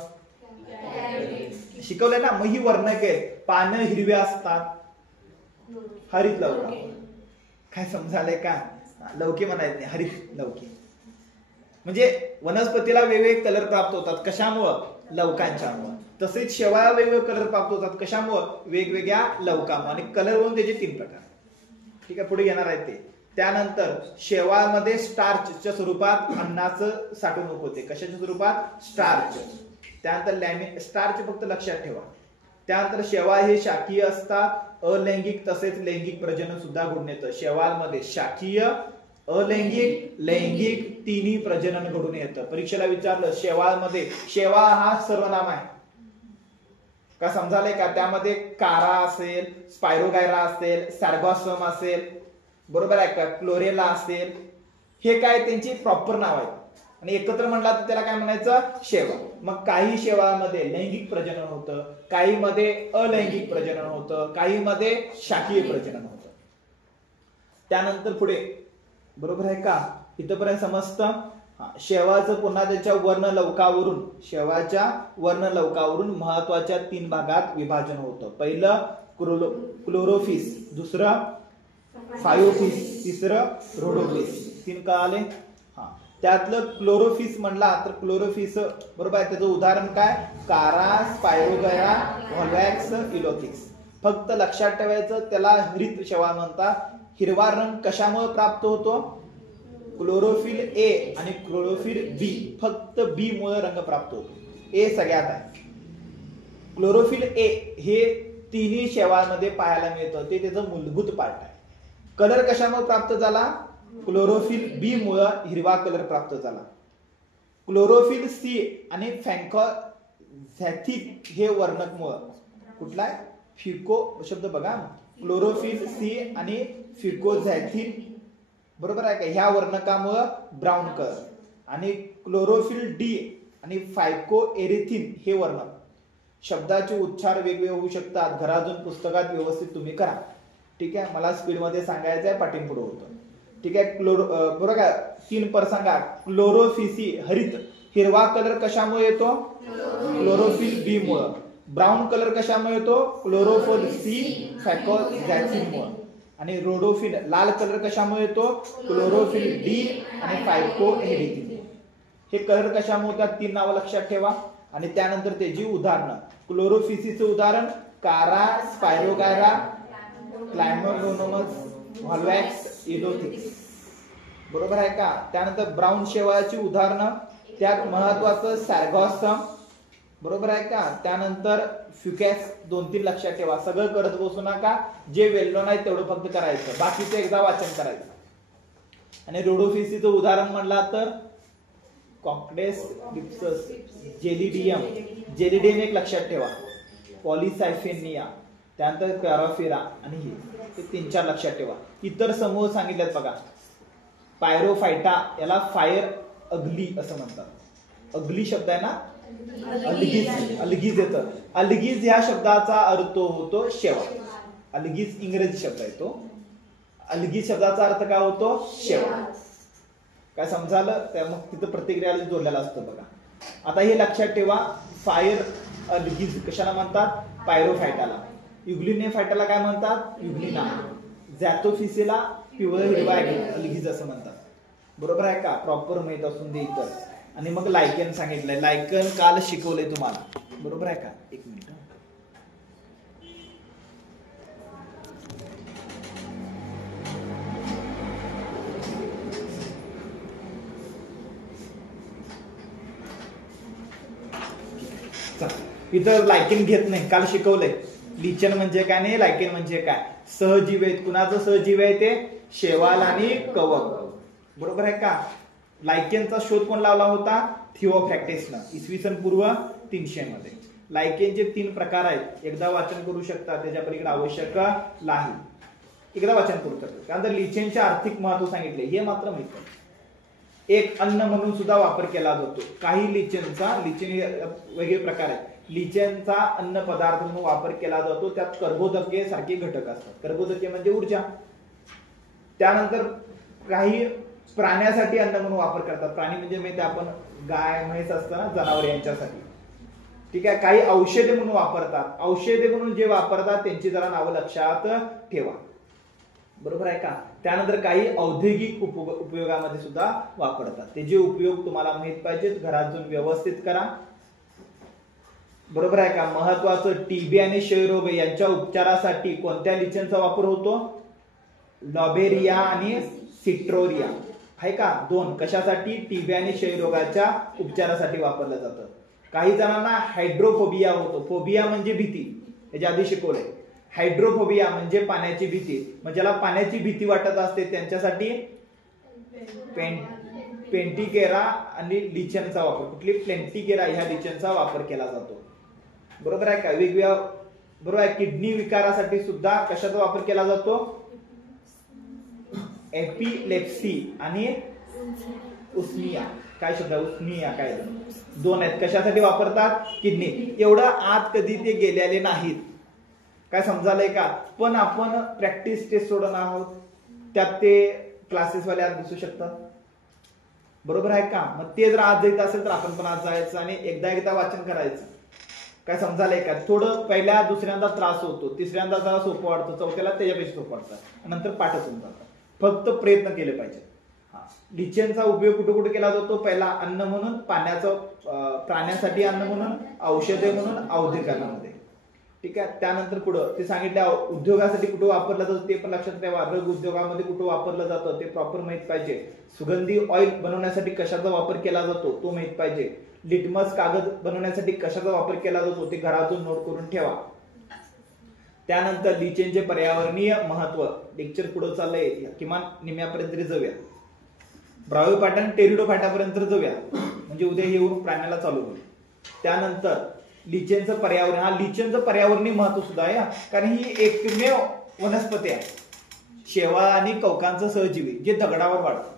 शिकवले ना? मग ही वर्णक आहेत. पानं हिरवे असतात. हरित लौका. काय समजाले का? लौकी म्हणायचं नाही, हरित लौकी. म्हणजे वनस्पतीला वेगवेगळे कलर प्राप्त होतात. कशामुळं? लवकांच्यामुळं. तसेच शेवाळ वेगवेगळे कलर प्राप्त होतात. कशामुळं? वेगवेगळ्या लवकामुळे. आणि कलर वरून त्याचे 3 प्रकार. ठीक आहे, पुढे येणार आहे ते. त्यानंतर शेवाळमध्ये स्टार्चच्या स्वरूपात अन्नाचं साठवणूक होते. कशाच्या स्वरूपात? स्टार्च. त्यानंतर लॅमिन. स्टार्च फक्त लक्षात ठेवा. त्यानंतर शेवाळ हे शाकीय असतात. अलैंगिक तसेच लैंगिक प्रजनन सुद्धा घडून येतं. शेवाळमध्ये शाकीय, अलैंगिक, लैंगिक तिन्ही प्रजनन घडून येतं. परीक्षेला विचारलं शेवाळमध्ये. शेवाळ हा सर्वनाम आहे का? समजाले का? त्यामध्ये कारा असेल, स्पायरोगायरा असेल, सार्गॉसम असेल, बरोबर आहे का? क्लोरेला असेल. हे काय त्यांची प्रॉपर नाव आहेत. आणि एकत्र म्हणला तर त्याला काय म्हणायचं? शेवाळ. मग काही शेवाळमध्ये लैंगिक प्रजनन होतं, काही मध्ये अलैंगिक प्रजनन होतं, काही मध्ये शाकीय प्रजनन होतं. त्यानंतर पुढे, बरोबर आहे का? इथपर्यंत समजतं? शेवाळचं पुन्हा त्याच्या वर्णलौकावरून, शेवाळच्या वर्णलौकावरून महत्वाच्या 3 भागात विभाजन होतं. पहिलं क्लोरोफिस, दुसरं फायोफिस, तिसरं रोडोफिस. 3 कळाले? त्यातलं क्लोरोफिस म्हणला तर क्लोरोफिस बरोबर आहे. त्याचं उदाहरण काय? कारा, स्पायरोगायरा, व्हॉल्वॅक्स, इलोथिक्स. फक्त लक्षात ठेवायचं त्याला हरित शेवाळ म्हणतात. हिरवा रंग कशामुळे प्राप्त होतो? क्लोरोफिल ए आणि क्लोरोफिल बी. फक्त बी मुळे रंग प्राप्त होतो. ए सगळ्यात आहे. क्लोरोफिल ए हे तिन्ही शेवाळमध्ये पाहायला मिळतं. ते त्याचं मूलभूत पार्ट आहे. कलर कशामुळे प्राप्त झाला? क्लोरोफिल बी मुळे हिरवा कलर प्राप्त झाला. क्लोरोफिल सी आणि फॅन्कोझॅथिक हे वर्णक मुळे. कुठला आहे? फिको शब्द बघा. क्लोरोफिल सी आणि फिकोझॅथिक, बरोबर आहे का? ह्या वर्णकामुळे ब्राऊन कलर. आणि क्लोरोफिल डी आणि फायकोएरिथिन हे वर्णक. शब्दाचे उच्चार वेगवेगळे होऊ शकतात. घरातून पुस्तकात व्यवस्थित तुम्ही करा. ठीक आहे, मला स्पीड मध्ये सांगायचं आहे, पाठीपुढे होतं. ठीक आहे. बरोबर का? 3 सांगा. क्लोरोफिसी हरित, हिरवा कलर कशामुळे येतो? क्लोरोफिल बी मुळे. ब्राऊन कलर कशामुळे येतो? क्लोरोफिल सी, फॅकोझॅथिन मुळे. आणि रोडोफिल लाल कलर कशामुळे येतो? क्लोरोफिल डी आणि फायकोएरिथिन. हे कलर कशामुळे होतात? 3 नावं लक्षात ठेवा. आणि त्यानंतर त्याची उदाहरणं. क्लोरोफिसीचं उदाहरण कारा, स्पायरोगायरा, क्लायमोडोमोनास, व्हॉल्वॅक्स, इलोथिक्स. बरोबर आहे का? त्यानंतर ब्राऊन शेवाळाची उदाहरणं. त्यात महत्वाचं सार्गॉसम. बरोबर आहे का? त्यानंतर फ्युकॅस. 2-3 लक्षात ठेवा. सगळं करत बसू नका. जे वेल नोन आहे तेवढं फक्त करायचं. बाकीचं एकदा वाचन करायचं. आणि रोडोफिसीचं उदाहरण म्हणला तर कॉक्टेस डिप्सस, जेलिडियम. जेलिडियम एक लक्षात ठेवा. पॉलिसायफेनिया, त्यानंतर कॅरोफिरा आणि हे 3-4 लक्षात ठेवा. इतर समूह सांगितलेत बघा. पायरोफायटा याला फायर अग्ली असं म्हणतात. अग्ली शब्द आहे ना? अल्गीज. अल्गीज येतं. अल्गीज ह्या शब्दाचा अर्थ होतो शेवाळ. अल्गीज इंग्रजी शब्द आहे तो. अल्गीज शब्दाचा अर्थ काय होतो? शेवाळ. काय समजालं? त्या मग तिथं प्रतिक्रियाला जोडलेला असतं बघा. आता हे लक्षात ठेवा. फायर अल्गीज कशाला म्हणतात? पायरोफायटाला. युग्लिने फायटाला काय म्हणतात? युग्लिना. झॅथोफिसीला पिवळं हिरवा अल्गीज असं म्हणतात. बरोबर आहे का? प्रॉपर माहित असून दे इतर. आणि मग लायकेन सांगितलंय. लायकेन काल शिकवलंय तुम्हाला. बरोबर आहे का? एक मिनिट. इथं लायकेन घेत नाही, काल शिकवलंय. लिचन म्हणजे काय नाही, लायकेन म्हणजे काय. सहजीव आहेत. कुणाचं सहजीव आहे ते? शेवाल आणि कवक. बरोबर आहे का? लायकेनचा शोध कोण लावला होता? थिओफ्रॅक्टिसनं, इसवी सन पूर्व 300 मध्ये. लायकेनचे 3 प्रकार आहेत. एकदा वाचन करू शकता, त्याच्या पलीकडे आवश्यक नाही. एकदा वाचन करू शकता. त्यानंतर लिचेनचे आर्थिक महत्व सांगितले, हे मात्र माहित आहे. एक अन्न म्हणून सुद्धा वापर केला जातो. काही लिचेनचा, लिचेन वेगळे प्रकार आहेत. लिचेनचा अन्न पदार्थ म्हणून वापर केला जातो. त्यात कर्बोदके सारखे घटक असतात. कर्बोदके म्हणजे ऊर्जा. त्यानंतर काही प्राण्यासाठी अन्न म्हणून वापर करतात. प्राणी म्हणजे माहिती आपण गाय म्हैस असतं ना, जनावर यांच्यासाठी. ठीक आहे. काही औषधे म्हणून वापरतात. औषधे म्हणून जे वापरतात त्यांची जरा नावं लक्षात ठेवा. बरोबर आहे का? त्यानंतर काही औद्योगिक उपयोगामध्ये सुद्धा वापरतात. त्याचे उपयोग तुम्हाला माहित पाहिजेत. घरात जाऊन व्यवस्थित करा. बरोबर आहे का? महत्वाचं, टीबी आणि क्षयरोग यांच्या उपचारासाठी कोणत्या लिचनचा वापर होतो? लॉबेरिया आणि सिट्रोरिया. आहे का? 2 कशासाठी? टीबी आणि क्षयरोगाच्या उपचारासाठी वापरलं जातं. काही जणांना हायड्रोफोबिया होतो. फोबिया म्हणजे भीती, याच्या आधी शिकवलंय. हायड्रोफोबिया म्हणजे पाण्याची भीती. म्हणजे ज्याला पाण्याची भीती वाटत असते त्यांच्यासाठी पेंटिकेरा आणि लिचनचा वापर, कुठली? प्लेंटिकेरा ह्या लिचनचा वापर केला जातो. बरोबर आहे का? वेगवेगळ्या, बरोबर आहे. किडनी विकारासाठी सुद्धा कशाचा वापर केला जातो? एपिलेप्सी आणि उस्मिया. काय शब्द? उस्मिया. काय 2 आहेत. कशासाठी वापरतात? किडनी. एवढं आत कधी ते गेलेले नाहीत. काय समजालंय का? पण आपण प्रॅक्टिस टेस्ट सोडून आहोत, त्यात ते क्लासेसवाले आज बसू शकतात. बरोबर आहे का? मग ते जर आज जायचं असेल तर आपण पण आज जायचं आणि एकदा वाचन करायचं. काय समजालंय का? थोडं पहिल्या दुसऱ्यांदा त्रास होतो, तिसऱ्यांदा जरा सोपं वाटतं, चौथ्याला त्याच्यापेक्षा सोपं वाटतं, नंतर पाठच होऊन जातं. फक्त प्रयत्न केले पाहिजे. लिचेनचा उपयोग कुठे कुठे केला जातो? पहिला अन्न म्हणून, पाण्याचं, प्राण्यासाठी अन्न म्हणून, औषधे म्हणून, औद्योगिकांमध्ये. ठीक आहे. त्यानंतर पुढं ते सांगितलं उद्योगासाठी कुठं वापरलं जातं ते पण लक्षात ठेवा. रग उद्योगामध्ये कुठं वापरलं जातं ते प्रॉपर माहित पाहिजे. सुगंधी ऑइल बनवण्यासाठी कशाचा वापर केला जातो तो माहित पाहिजे. लिटमस कागद बनवण्यासाठी कशाचा वापर केला जातो ते घरातून नोट करून ठेवा. त्यानंतर लिचेनचे पर्यावरणीय महत्व लेक्चर पुढे चाललंय, किमान निम्यापर्यंत तरी जाऊया. ब्रायोफायटा आणि टेरिडोफायटापर्यंत जाऊया, म्हणजे उद्या हे येऊन प्राण्याला चालू होईल. त्यानंतर लिचेनचं पर्यावरण, हा लिचेनचं पर्यावरणीय महत्व सुद्धा आहे, कारण ही एकमेव वनस्पती आहे शेवाळ आणि कवकांचं सहजीवी जे दगडावर वाढतं.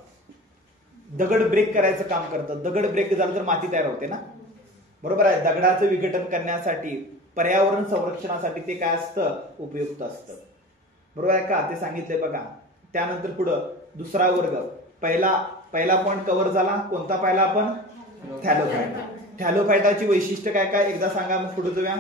दगड ब्रेक करायचं काम करतं. दगड ब्रेक झालं तर माती तयार होते ना. बरोबर आहे. दगडाचं विघटन करण्यासाठी, पर्यावरण संरक्षणासाठी ते काय असतं? उपयुक्त असतं. बरोबर आहे का? ते सांगितलंय बघा. त्यानंतर पुढं दुसरा वर्ग, पहिला पॉइंट कव्हर झाला. कोणता पाहिला आपण? थॅलोफायटा. थॅलोफायटाची वैशिष्ट्य काय काय एकदा सांगा, मग पुढे जाऊया.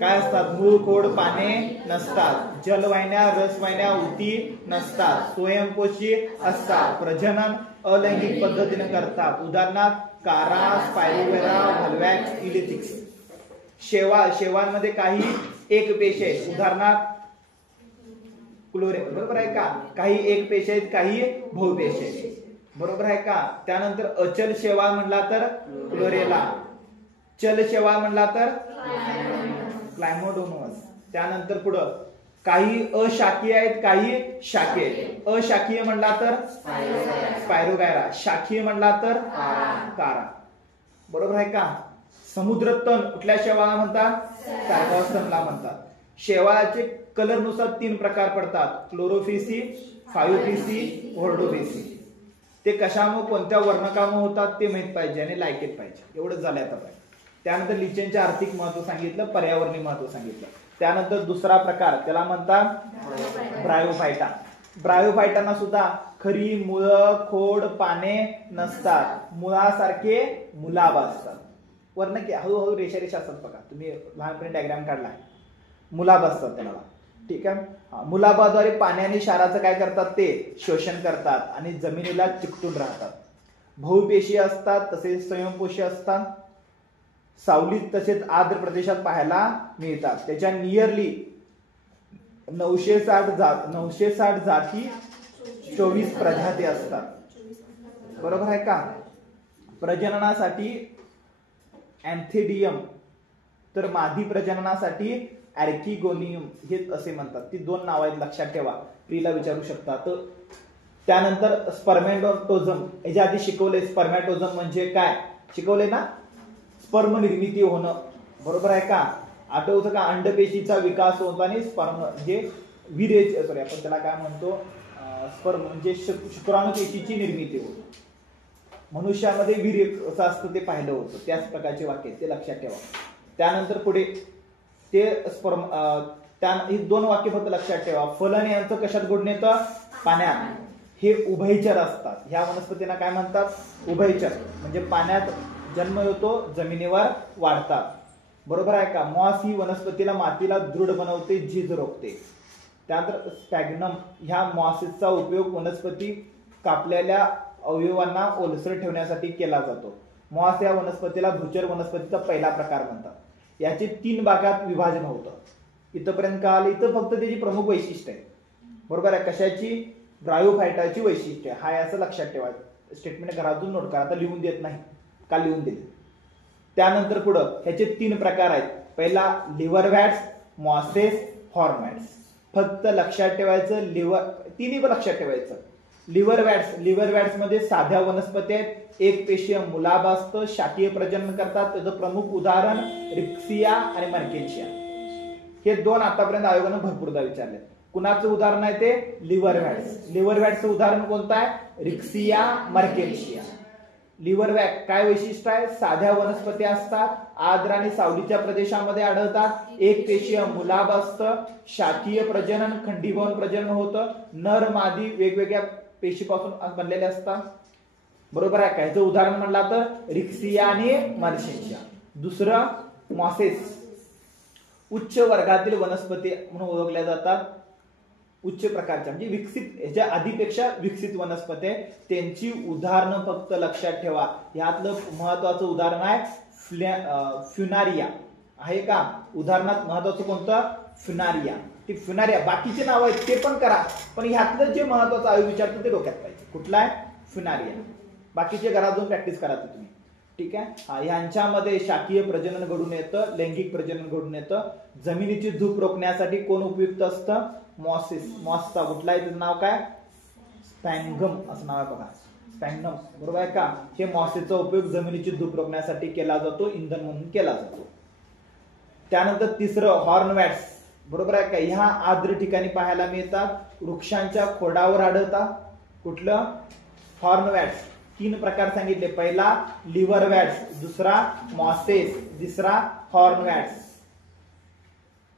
काय असतात? मूळ, खोड, पाने नसतात. जलवाहिन्या, रसवाहिन्या, उती नसतात. स्वयंपोषी असतात. प्रजनन अलैंगिक पद्धतीने करतात. उदाहरणार्थ कारा, स्पायरोगेरा, व्हॉल्वॅक्स, इलिथिक्स. शेवाळमध्ये काही एक पेशी आहेत. उदाहरणार्थ क्लोरे. बरोबर आहे का? काही एक पेशी आहेत, काही बहुपेशी आहेत. बरोबर आहे का? त्यानंतर अचल शेवाळ म्हणला तर क्लोरेला. चल शेवाळ म्हणला तर क्लायमोडोमोस. त्यानंतर पुढं काही अशाखीय आहेत, काही शाखीय आहेत. अशाखीय म्हणला तर स्पायरोगायरा, शाखीय म्हणला तर कारा. बरोबर आहे का? समुद्र तण कुठल्या शेवाळा म्हणतात? सार्गोस्तनला म्हणतात. शेवाळाचे कलर नुसार 3 प्रकार पडतात: क्लोरोफिसी, फायोफिसी, ओर्डोफिसी. ते कशामुळे, कोणत्या वर्णकामुळे होतात ते माहित पाहिजे आणि लायकेत पाहिजे. एवढंच झालंय आता. त्यानंतर लिचेनचे आर्थिक महत्व सांगितलं, पर्यावरणीय महत्व सांगितलं. त्यानंतर दुसरा प्रकार त्याला म्हणतात ब्रायोफायटा. ब्रायोफायटांना सुद्धा खरी मुळं, खोड, पाने नसतात. मुळासारखे मुलाब असतात. वर्ण की हळूहळू रेषा असतात बघा. तुम्ही लहानपणी डायग्राम काढलाय. मुलाब असतात त्याला, ठीक आहे. मुलाबाद्वारे पाण्याने क्षाराचं काय करतात ते शोषण करतात आणि जमिनीला चिकटून राहतात. बहुपेशी असतात तसेच स्वयंपोषी असतात. सावलीत तसेच आर्द्र प्रदेशात पाहायला मिळतात. त्याच्या नियरली 960 जाती 24 प्रजाती असतात. बरोबर आहे का. प्रजननासाठी अँथिडियम तर मादी प्रजननासाठी ॲर्किगोनियम हे असे म्हणतात. ती दोन नाव आहेत, लक्षात ठेवा, प्रीला विचारू शकतात. त्यानंतर स्पर्मॅटोझम, याच्या आधी शिकवले स्पर्मॅटोझम म्हणजे काय शिकवले ना, स्पर्म निर्मिती होणं. बरोबर आहे का. आठवतं का, अंडपेशीचा विकास होतो आणि स्पर्म म्हणजे वीर्य, सॉरी आपण त्याला काय म्हणतो, स्पर्म म्हणजे शुक्राणू पेशीची निर्मिती होते. मनुष्यामध्ये वीर्य कसं असतं ते पाहिलं होतं, त्याच प्रकारचे वाक्य ते लक्षात ठेवा. त्यानंतर पुढे ते स्पर्म, ही दोन वाक्य फक्त लक्षात ठेवा. फलन यांचं कशात घडून येतं, पाण्यात. हे उभयचर असतात. ह्या वनस्पतींना काय म्हणतात, उभयचर. म्हणजे पाण्यात जन्म होतो, जमिनीवर वाढतात. बरोबर आहे का. मॉस ही वनस्पतीला मातीला दृढ बनवते, झीज रोखते. त्यानंतर स्पॅग्नम, ह्या मॉसेसचा उपयोग वनस्पती कापलेल्या अवयवांना ओलसर ठेवण्यासाठी केला जातो. मॉस या वनस्पतीला भूचर वनस्पतीचा पहिला प्रकार म्हणतात. याचे 3 भागात विभाजन होतं. इथपर्यंत का आलं, इथं फक्त त्याची प्रमुख वैशिष्ट्य आहे. बरोबर आहे. कशाची, ब्रायोफायटाची वैशिष्ट्य. हा असं लक्षात ठेवा. स्टेटमेंट घरातून नोट करा, आता लिहून देत नाही का, लिहून देत. त्यानंतर पुढं ह्याचे 3 प्रकार आहेत. पहिला लिव्हरवॅट्स, मॉसेस, हॉर्नवॅट्स. फक्त लक्षात ठेवायचं, तिन्ही पण लक्षात ठेवायचं. लिव्हरवॅट्स मध्ये साध्या वनस्पती आहेत. एक पेशीय मुलाब असतं, शाकीय प्रजनन करतात. त्याचं प्रमुख उदाहरण रिक्सिया आणि मर्केन्शिया. हे 2 आतापर्यंत आयोगानं भरपूरदा विचारले. कुणाचं उदाहरण आहे ते, लिव्हरवॅट्सचं उदाहरण कोणतं आहे, रिक्सिया, मर्केन्शिया. लिव्हरवॅट काय वैशिष्ट्य आहे, साध्या वनस्पती असतात, आर्द्र आणि सावलीच्या प्रदेशामध्ये आढळतात. एक पेशीय मुलाब असतं, शाकीय प्रजनन, खंडीभवन प्रजनन होतं. नर मादी वेगवेगळ्या पेशीपासून बनलेले असतात. बरोबर आहे. काय उदाहरण म्हणला तर रिक्सिया आणि मर्केन्शिया. दुसरं मॉसेस, उच्च वर्गातील वनस्पती म्हणून ओळखल्या जातात. उच्च प्रकारच्या म्हणजे विकसित, ह्याच्या आधीपेक्षा विकसित वनस्पती आहे. त्यांची उदाहरणं फक्त लक्षात ठेवा. यातलं महत्वाचं उदाहरण आहे फ्युनारिया, आहे का. उदाहरणात महत्वाचं कोणतं, फ्युनारिया. ती फ्युनारिया, बाकीचे नाव आहेत ते पण करा, पण ह्यातलं जे महत्वाचं आयोग विचारतो ते डोक्यात पाहिजे. कुठला आहे, फ्युनारिया. बाकीचे घरात जाऊन प्रॅक्टिस करा तुम्ही, ठीक आहे. ह्यांच्यामध्ये शाकीय प्रजनन घडून येतं, लैंगिक प्रजनन घडून येतं. जमिनीची धूप रोखण्यासाठी कोण उपयुक्त असतं, मॉसेस. मॉसचा कुठला आहे, त्याचं नाव काय, स्पॅंगम असं नाव आहे बघा, स्पॅंगम. बरोबर आहे का. हे मॉसेसचा उपयोग जमिनीची धूप रोखण्यासाठी केला जातो, इंधन म्हणून केला जातो. त्यानंतर तिसरं हॉर्नवॅट्स. बरोबर आहे का. ह्या आर्द्र ठिकाणी पाहायला मिळतात, वृक्षांच्या खोडावर आढळतात. कुठलं, हॉर्नवॅट्स. 3 प्रकार सांगितले. पहिला लिव्हरवॅट्स, दुसरा मॉसेस, तिसरा हॉर्नवॅट्स.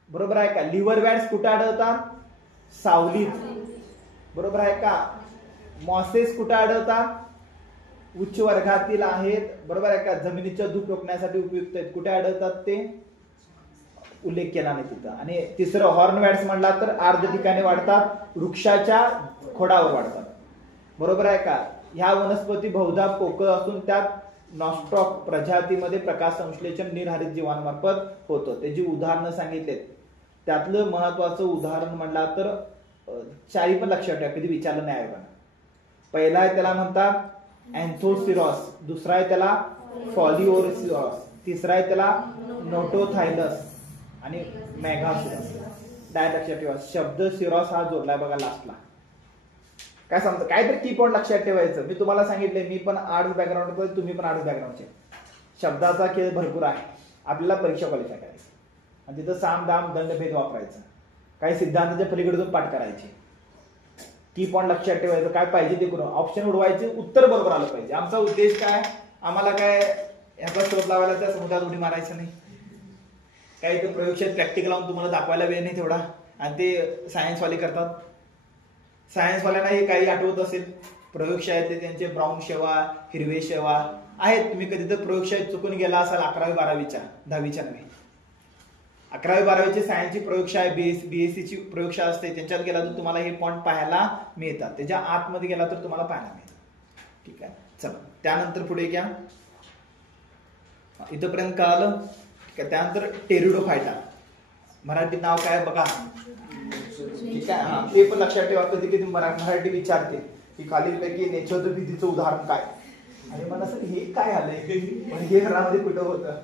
बरोबर आहे का. लिव्हरवॅट्स कुठे आढळतात, सावलीत. बरोबर आहे का. मॉसेस कुठे आढळतात, उच्च वर्गातील आहेत. बरोबर आहे का. जमिनीच्या धूप रोखण्यासाठी उपयुक्त आहेत. कुठे आढळतात ते उल्लेख केला नाही तिथं. आणि तिसरं हॉर्नवॅट्स म्हणला तर आर्द्र ठिकाणी वाढतात, वृक्षाच्या खोडावर वाढतात. बरोबर आहे का. ह्या वनस्पती बहुधा पोकळ असून त्यात नॉस्ट्रॉक प्रजातीमध्ये प्रकाश संश्लेषण निर्हरित जीवांमार्फत होतं. त्याची उदाहरणं सांगितलेत. त्यातलं महत्वाचं उदाहरण म्हणला तर 4 पण लक्षात ठेवा, कधी विचारलं नाही आयोगानं. पहिला आहे त्याला म्हणतात अँथोसिरॉस, दुसरा आहे त्याला फॉलिओरिसिरॉस, तिसरा आहे त्याला नोटोथायलस आणि मेगासिरॉस. डायरेक्ट लक्षात ठेवा. शब्द सिरॉस हा जोडलाय बघा लास्टला. काय समजा काहीतरी की पॉइंट लक्षात ठेवायचं. मी तुम्हाला सांगितले, मी पण आर्ट्स बॅकग्राऊंड, तुम्ही पण आर्ट्स बॅकग्राऊंडचे. शब्दाचा खेळ भरपूर आहे. आपल्याला परीक्षा क्वालिफाय करायची आणि तिथं साम दाम दंडभेद वापरायचं. काही सिद्धांताच्या पलीकडे जाऊन पाठ करायचे. की पॉइंट लक्षात ठेवायचं, काय पाहिजे ते करून ऑप्शन उडवायचे, उत्तर बरोबर आलं पाहिजे. आमचा उद्देश काय, आम्हाला काय ह्याचा शोध लावायला त्या समुद्रात उडी मारायचं नाही. काही ते प्रयोगशाळेत प्रॅक्टिकल लावून तुम्हाला दाखवायला वेळ नाही तेवढा. आणि ते सायन्सवाले करतात. सायन्सवाल्यांना हे काही आठवत असेल, प्रयोगशाळेतले त्यांचे ब्राऊन शेवा, हिरवे शेवा आहेत. तुम्ही कधी तर प्रयोगशाळेत चुकून गेला असाल 11वी 12वीच्या, 10वीच्या नव्हे. 11वी 12वीची सायन्सची प्रयोगशाळा बीएससी ची प्रयोगशाळा असते त्यांच्यात गेला तर तुम्हाला हे पॉइंट पाहायला मिळतात. त्याच्या आतमध्ये गेला तर तुम्हाला पाहायला मिळतात. ठीक आहे, चला त्यानंतर पुढे घ्या. इथपर्यंत कळालं. ठीक आहे, त्यानंतर टेरिडोफायटा, मराठी नाव काय बघा. ठीक आहे, हा ते पण लक्षात ठेवा. कधी कधी मराठी विचारते की खालीलपैकी नेचर भीतीचं उदाहरण काय, आणि मला असं हे काय आलंय पण हे घरामध्ये कुठं होतं.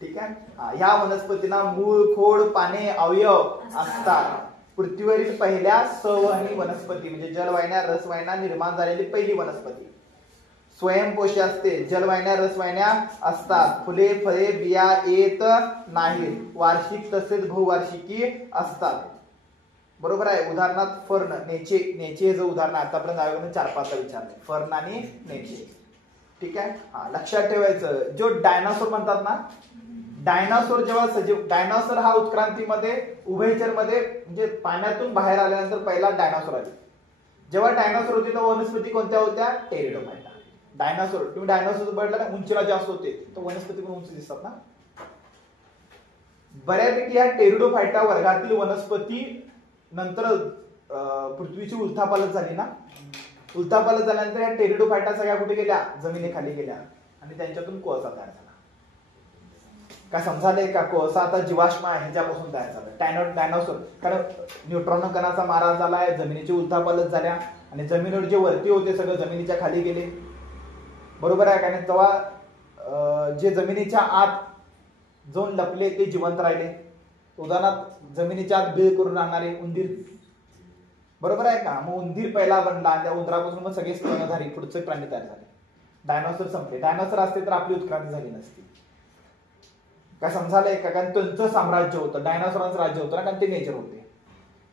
ठीक आहे, ह्या वनस्पतींना मूळ, खोड, पाने, अवयव असतात. पृथ्वीवरील पहिल्या संवहनी वनस्पती म्हणजे जलवाहिन्या रसवाहिन्या निर्माण झालेली पहिली वनस्पती. स्वयंपोषी असते, जलवाहिन्या रसवाहिन्या असतात. फुले फळे बिया येत नाहीत. वार्षिक तसेच बहुवार्षिकी असतात. बरोबर आहे. उदाहरणार्थ फर्न, नेचे. नेचे हे जे उदाहरण आतापर्यंत आयोगाने 4-5 विचारले, फर्न आणि नेचे. ठीक आहे, हा लक्षात ठेवायचं. जो डायनासोर म्हणतात ना, डायनासोर जेव्हा सजीव, डायनासोर हा उत्क्रांतीमध्ये उभयचर मध्ये म्हणजे पाण्यातून बाहेर आल्यानंतर पहिला डायनासोर आले. जेव्हा डायनासोर होते तेव्हा वनस्पती कोणत्या होत्या? टेरिडोफायटा. डायनासोर, तुम्ही डायनासोर बघितला ना, उंचीला जास्त होते, तर वनस्पती पण उंच दिसतात ना. बऱ्यापैकी या टेरिडोफायटा वर्गातील वनस्पती नंतर पृथ्वीची उलथापालट झाली ना, उलथापालट झाल्यानंतर या टेरिडोफायटा सगळ्या कुठे गेल्या? जमिनीखाली गेल्या आणि त्यांच्यातून कोळसा तयार झाला. काय समजालंय का? कोळसा आता जीवाश्म आहे ह्याच्यापासून तयार झाला. डायनासोर, कारण न्यूट्रॉन कणाचा मारा झालाय, जमिनीची उलथापालट झाल्या आणि जमिनीवर जे वरती होते सगळं जमिनीच्या खाली गेले. बरोबर आहे. कारण तेव्हा जे जमिनीच्या आत जाऊन लपले ते जिवंत राहिले. उदाहरणार्थ जमिनीच्या आत बीळ करून राहणारे उंदीर. बरोबर आहे का? मग उंदीर पहिला बनला आणि त्या उंदरापासून मग सगळे स्तनधारी पुढचे प्राणी तयार झाले. डायनासोर संपले. डायनासोर असते तर आपली उत्क्रांती झाली नसती. काय समजालंय का? कारण त्यांचं साम्राज्य होतं, डायनासोरांचं राज्य होतं ना, कारण ते नेचर होते,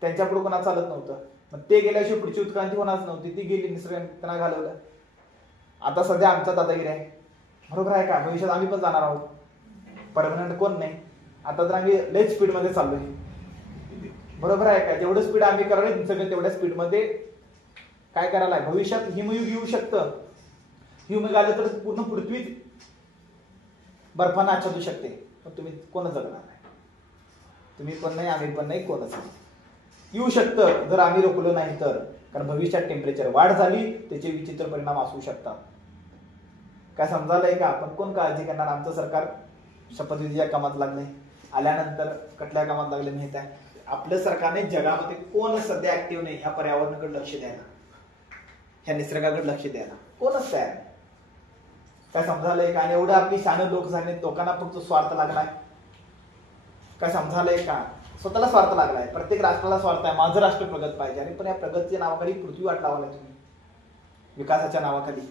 त्यांच्या पुढे कोणा चालत नव्हतं. मग ते गेल्याशिवाय पुढची उत्क्रांती होणारच नव्हती. ती गेली, निसर्गाने त्यांना घालवलं. आता सध्या आमचा दादागिरी आहे. बरोबर आहे का? भविष्यात आम्ही पण जाणार आहोत. परमनंट कोण नाही. आता तर आम्ही लई स्पीड मध्ये चाललोय. बरोबर आहे का? जेवढं स्पीड आम्ही करणार सगळं तेवढ्या स्पीड मध्ये काय करायला आहे. भविष्यात हिमयुग येऊ शकतं. हिमयुग आलं तर पूर्ण पृथ्वी बर्फानं आच्छादू शकते. पण तुम्ही कोणच जगणार नाही. तुम्ही पण नाही, आम्ही पण नाही, कोणच नाही. येऊ शकतं जर आम्ही रोखलो नाही तर. कारण भविष्यात टेम्परेचर वाढ झाली, त्याचे विचित्र परिणाम असू शकतात. काय समजायलंय का? आपण कोण काळजी करणार? आमचं सरकार शपथविधीच्या कामात लागले, आल्यानंतर कटल्या कामात लागले माहित आहे. आपल्या सरकारने जगामध्ये कोण सध्या ऍक्टिव्ह नाही ह्या पर्यावरणाकडे लक्ष द्यायला, ह्या निसर्गाकडे लक्ष द्यायला कोणच तयार नाही. काय समजायलंय का? आणि एवढं आपली शान लोक झाले, लोकांना फक्त स्वार्थ लागलाय. काय समजायलंय का? स्वतःला स्वार्थ लागलाय. प्रत्येक राष्ट्राला स्वार्थ आहे, माझं राष्ट्र प्रगत पाहिजे. आणि पण या प्रगतीच्या नावाखाली पृथ्वी वाट लावायला तुम्ही, विकासाच्या नावाखाली.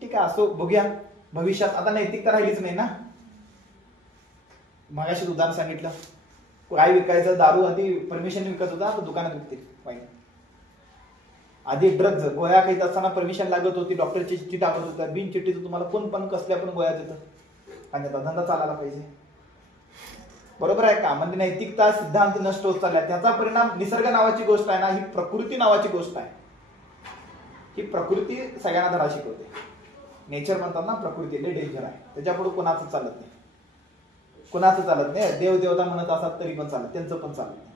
ठीक आहे, असो, बघूया भविष्यात. आता नैतिकता राहिलीच नाही ना. मगाशी उदाहरण सांगितलं, काय विकायचं? दारू आधी परमिशन विकत होता, आता दुकानात विकते वाईन. आधी ड्रग्ज, गोळ्या खायचा असताना परमिशन लागत होती, डॉक्टरची चिठ्ठी टाकत होता. बिन चिठ्ठीचं तुम्हाला कोण पण कसल्या पण गोळ्या देतं. आणि आता धंदा चालायला पाहिजे. बरोबर आहे का? म्हणजे नैतिकता सिद्धांत नष्ट होत चालला. त्याचा परिणाम निसर्ग नावाची गोष्ट आहे ना, ही प्रकृती नावाची गोष्ट आहे. ही प्रकृती सगळ्यांना धडा शिकवते. नेचर म्हणतात ना, प्रकृती लय डेंजर आहे. त्याच्यापुढे कोणाचं चालत नाही, कोणाचं चालत नाही. देव देवता म्हणत असतात तरी पण चालत, त्यांचं पण चालत नाही.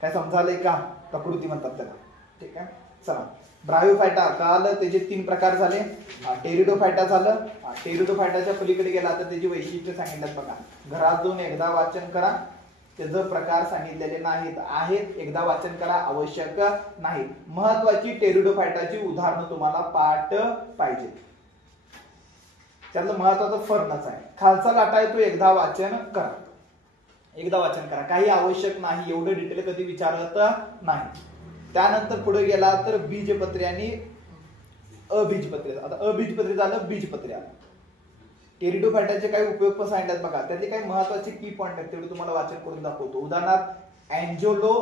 काय समजायलंय का? प्रकृती म्हणतात त्याला. ठीक आहे, चला. ब्रायोफायटा काल त्याचे 3 प्रकार झाले. टेरिडोफायटा झालं. टेरिडोफायटाच्या पलीकडे गेला तर त्याची वैशिष्ट्य सांगितल्यात बघा. घरात जाऊन एकदा वाचन करा. त्याचे प्रकार सांगितलेले नाहीत, आहेत. एकदा वाचन करा, आवश्यक नाही. महत्वाची टेरिडोफायटाची उदाहरणं तुम्हाला पाठ पाहिजे. त्यातलं महत्वाचं फर्नच आहे. खालचा लाटा आहे तो एकदा वाचन करा. एकदा वाचन करा, काही आवश्यक नाही. एवढं डिटेल कधी विचारत नाही. त्यानंतर पुढे गेला तर बीजपत्रे आणि अबीजपत्रे. आता अबीजपत्रे झालं, बीजपत्रे आलं. टेरिडोफायटाचे काही उपयोग पण सांगितल्यात बघा. त्यातले काही महत्वाचे की पॉइंट आहेत तेवढे तुम्हाला वाचन करून दाखवतो. उदाहरणार्थ अँजेलो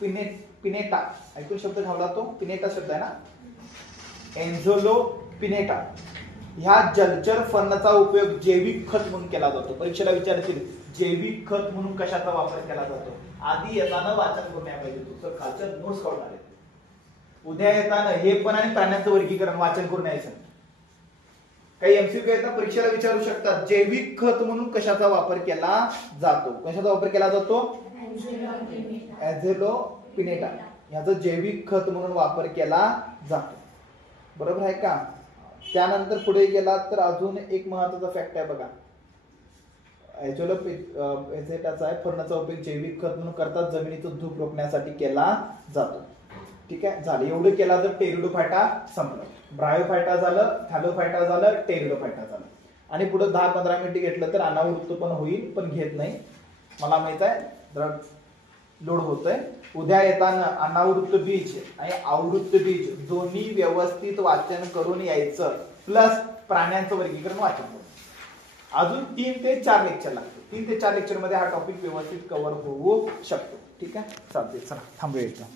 पिनेटा, ऐकून शब्द घावला तो, पिनेटा शब्द आहे ना, एन्झोलो पिनेटा. ह्या जलचर फर्नचा उपयोग जैविक खत म्हणून केला जातो. परीक्षेला विचारतील जैविक खत म्हणून कशाचा वापर केला जातो. आधी येताना वाचन करून या पाहिजे. तुमचं खालच्या नोट्स काढून आले. उद्या येताना हे पण आणि प्राण्यांचं वर्गीकरण वाचन करून यायचं. काही एमसीक्यू आहेत ना, परीक्षेला विचारू शकतात. जैविक खत म्हणून कशाचा वापर केला जातो? कशाचा वापर केला जातो? ॲझोलोपिनेटा याचा जैविक खत म्हणून वापर केला जातो. बरोबर आहे का? त्यानंतर पुढे गेला तर अजून एक महत्वाचा फॅक्ट आहे बघा. ॲझोलोपिनेटाचा आहे फर्नचा उपयोग जैविक खत म्हणून करतात, जमिनीचं धूप रोखण्यासाठी केला जातो. ठीक आहे, झालं. एवढं केला तर टेरिडोफायटा संपलं. ब्रायोफायटा झालं, थॅलोफायटा झालं, टेरिडोफायटा झालं. आणि पुढे 10-15 मिनिटं घेतलं तर अनावृत्त पण होईल, पण घेत नाही. मला माहित आहे जरा लोड होतोय. उद्या येताना अनावृत्त बीज आणि आवृत्त बीज दोन्ही व्यवस्थित वाचन करून यायचं, प्लस प्राण्यांचं वर्गीकरण वाचन करून. अजून 3 ते 4 लेक्चर लागते. 3 ते 4 लेक्चर मध्ये हा टॉपिक व्यवस्थित कव्हर होऊ शकतो. ठीक आहे, चालते. चला थांबूया.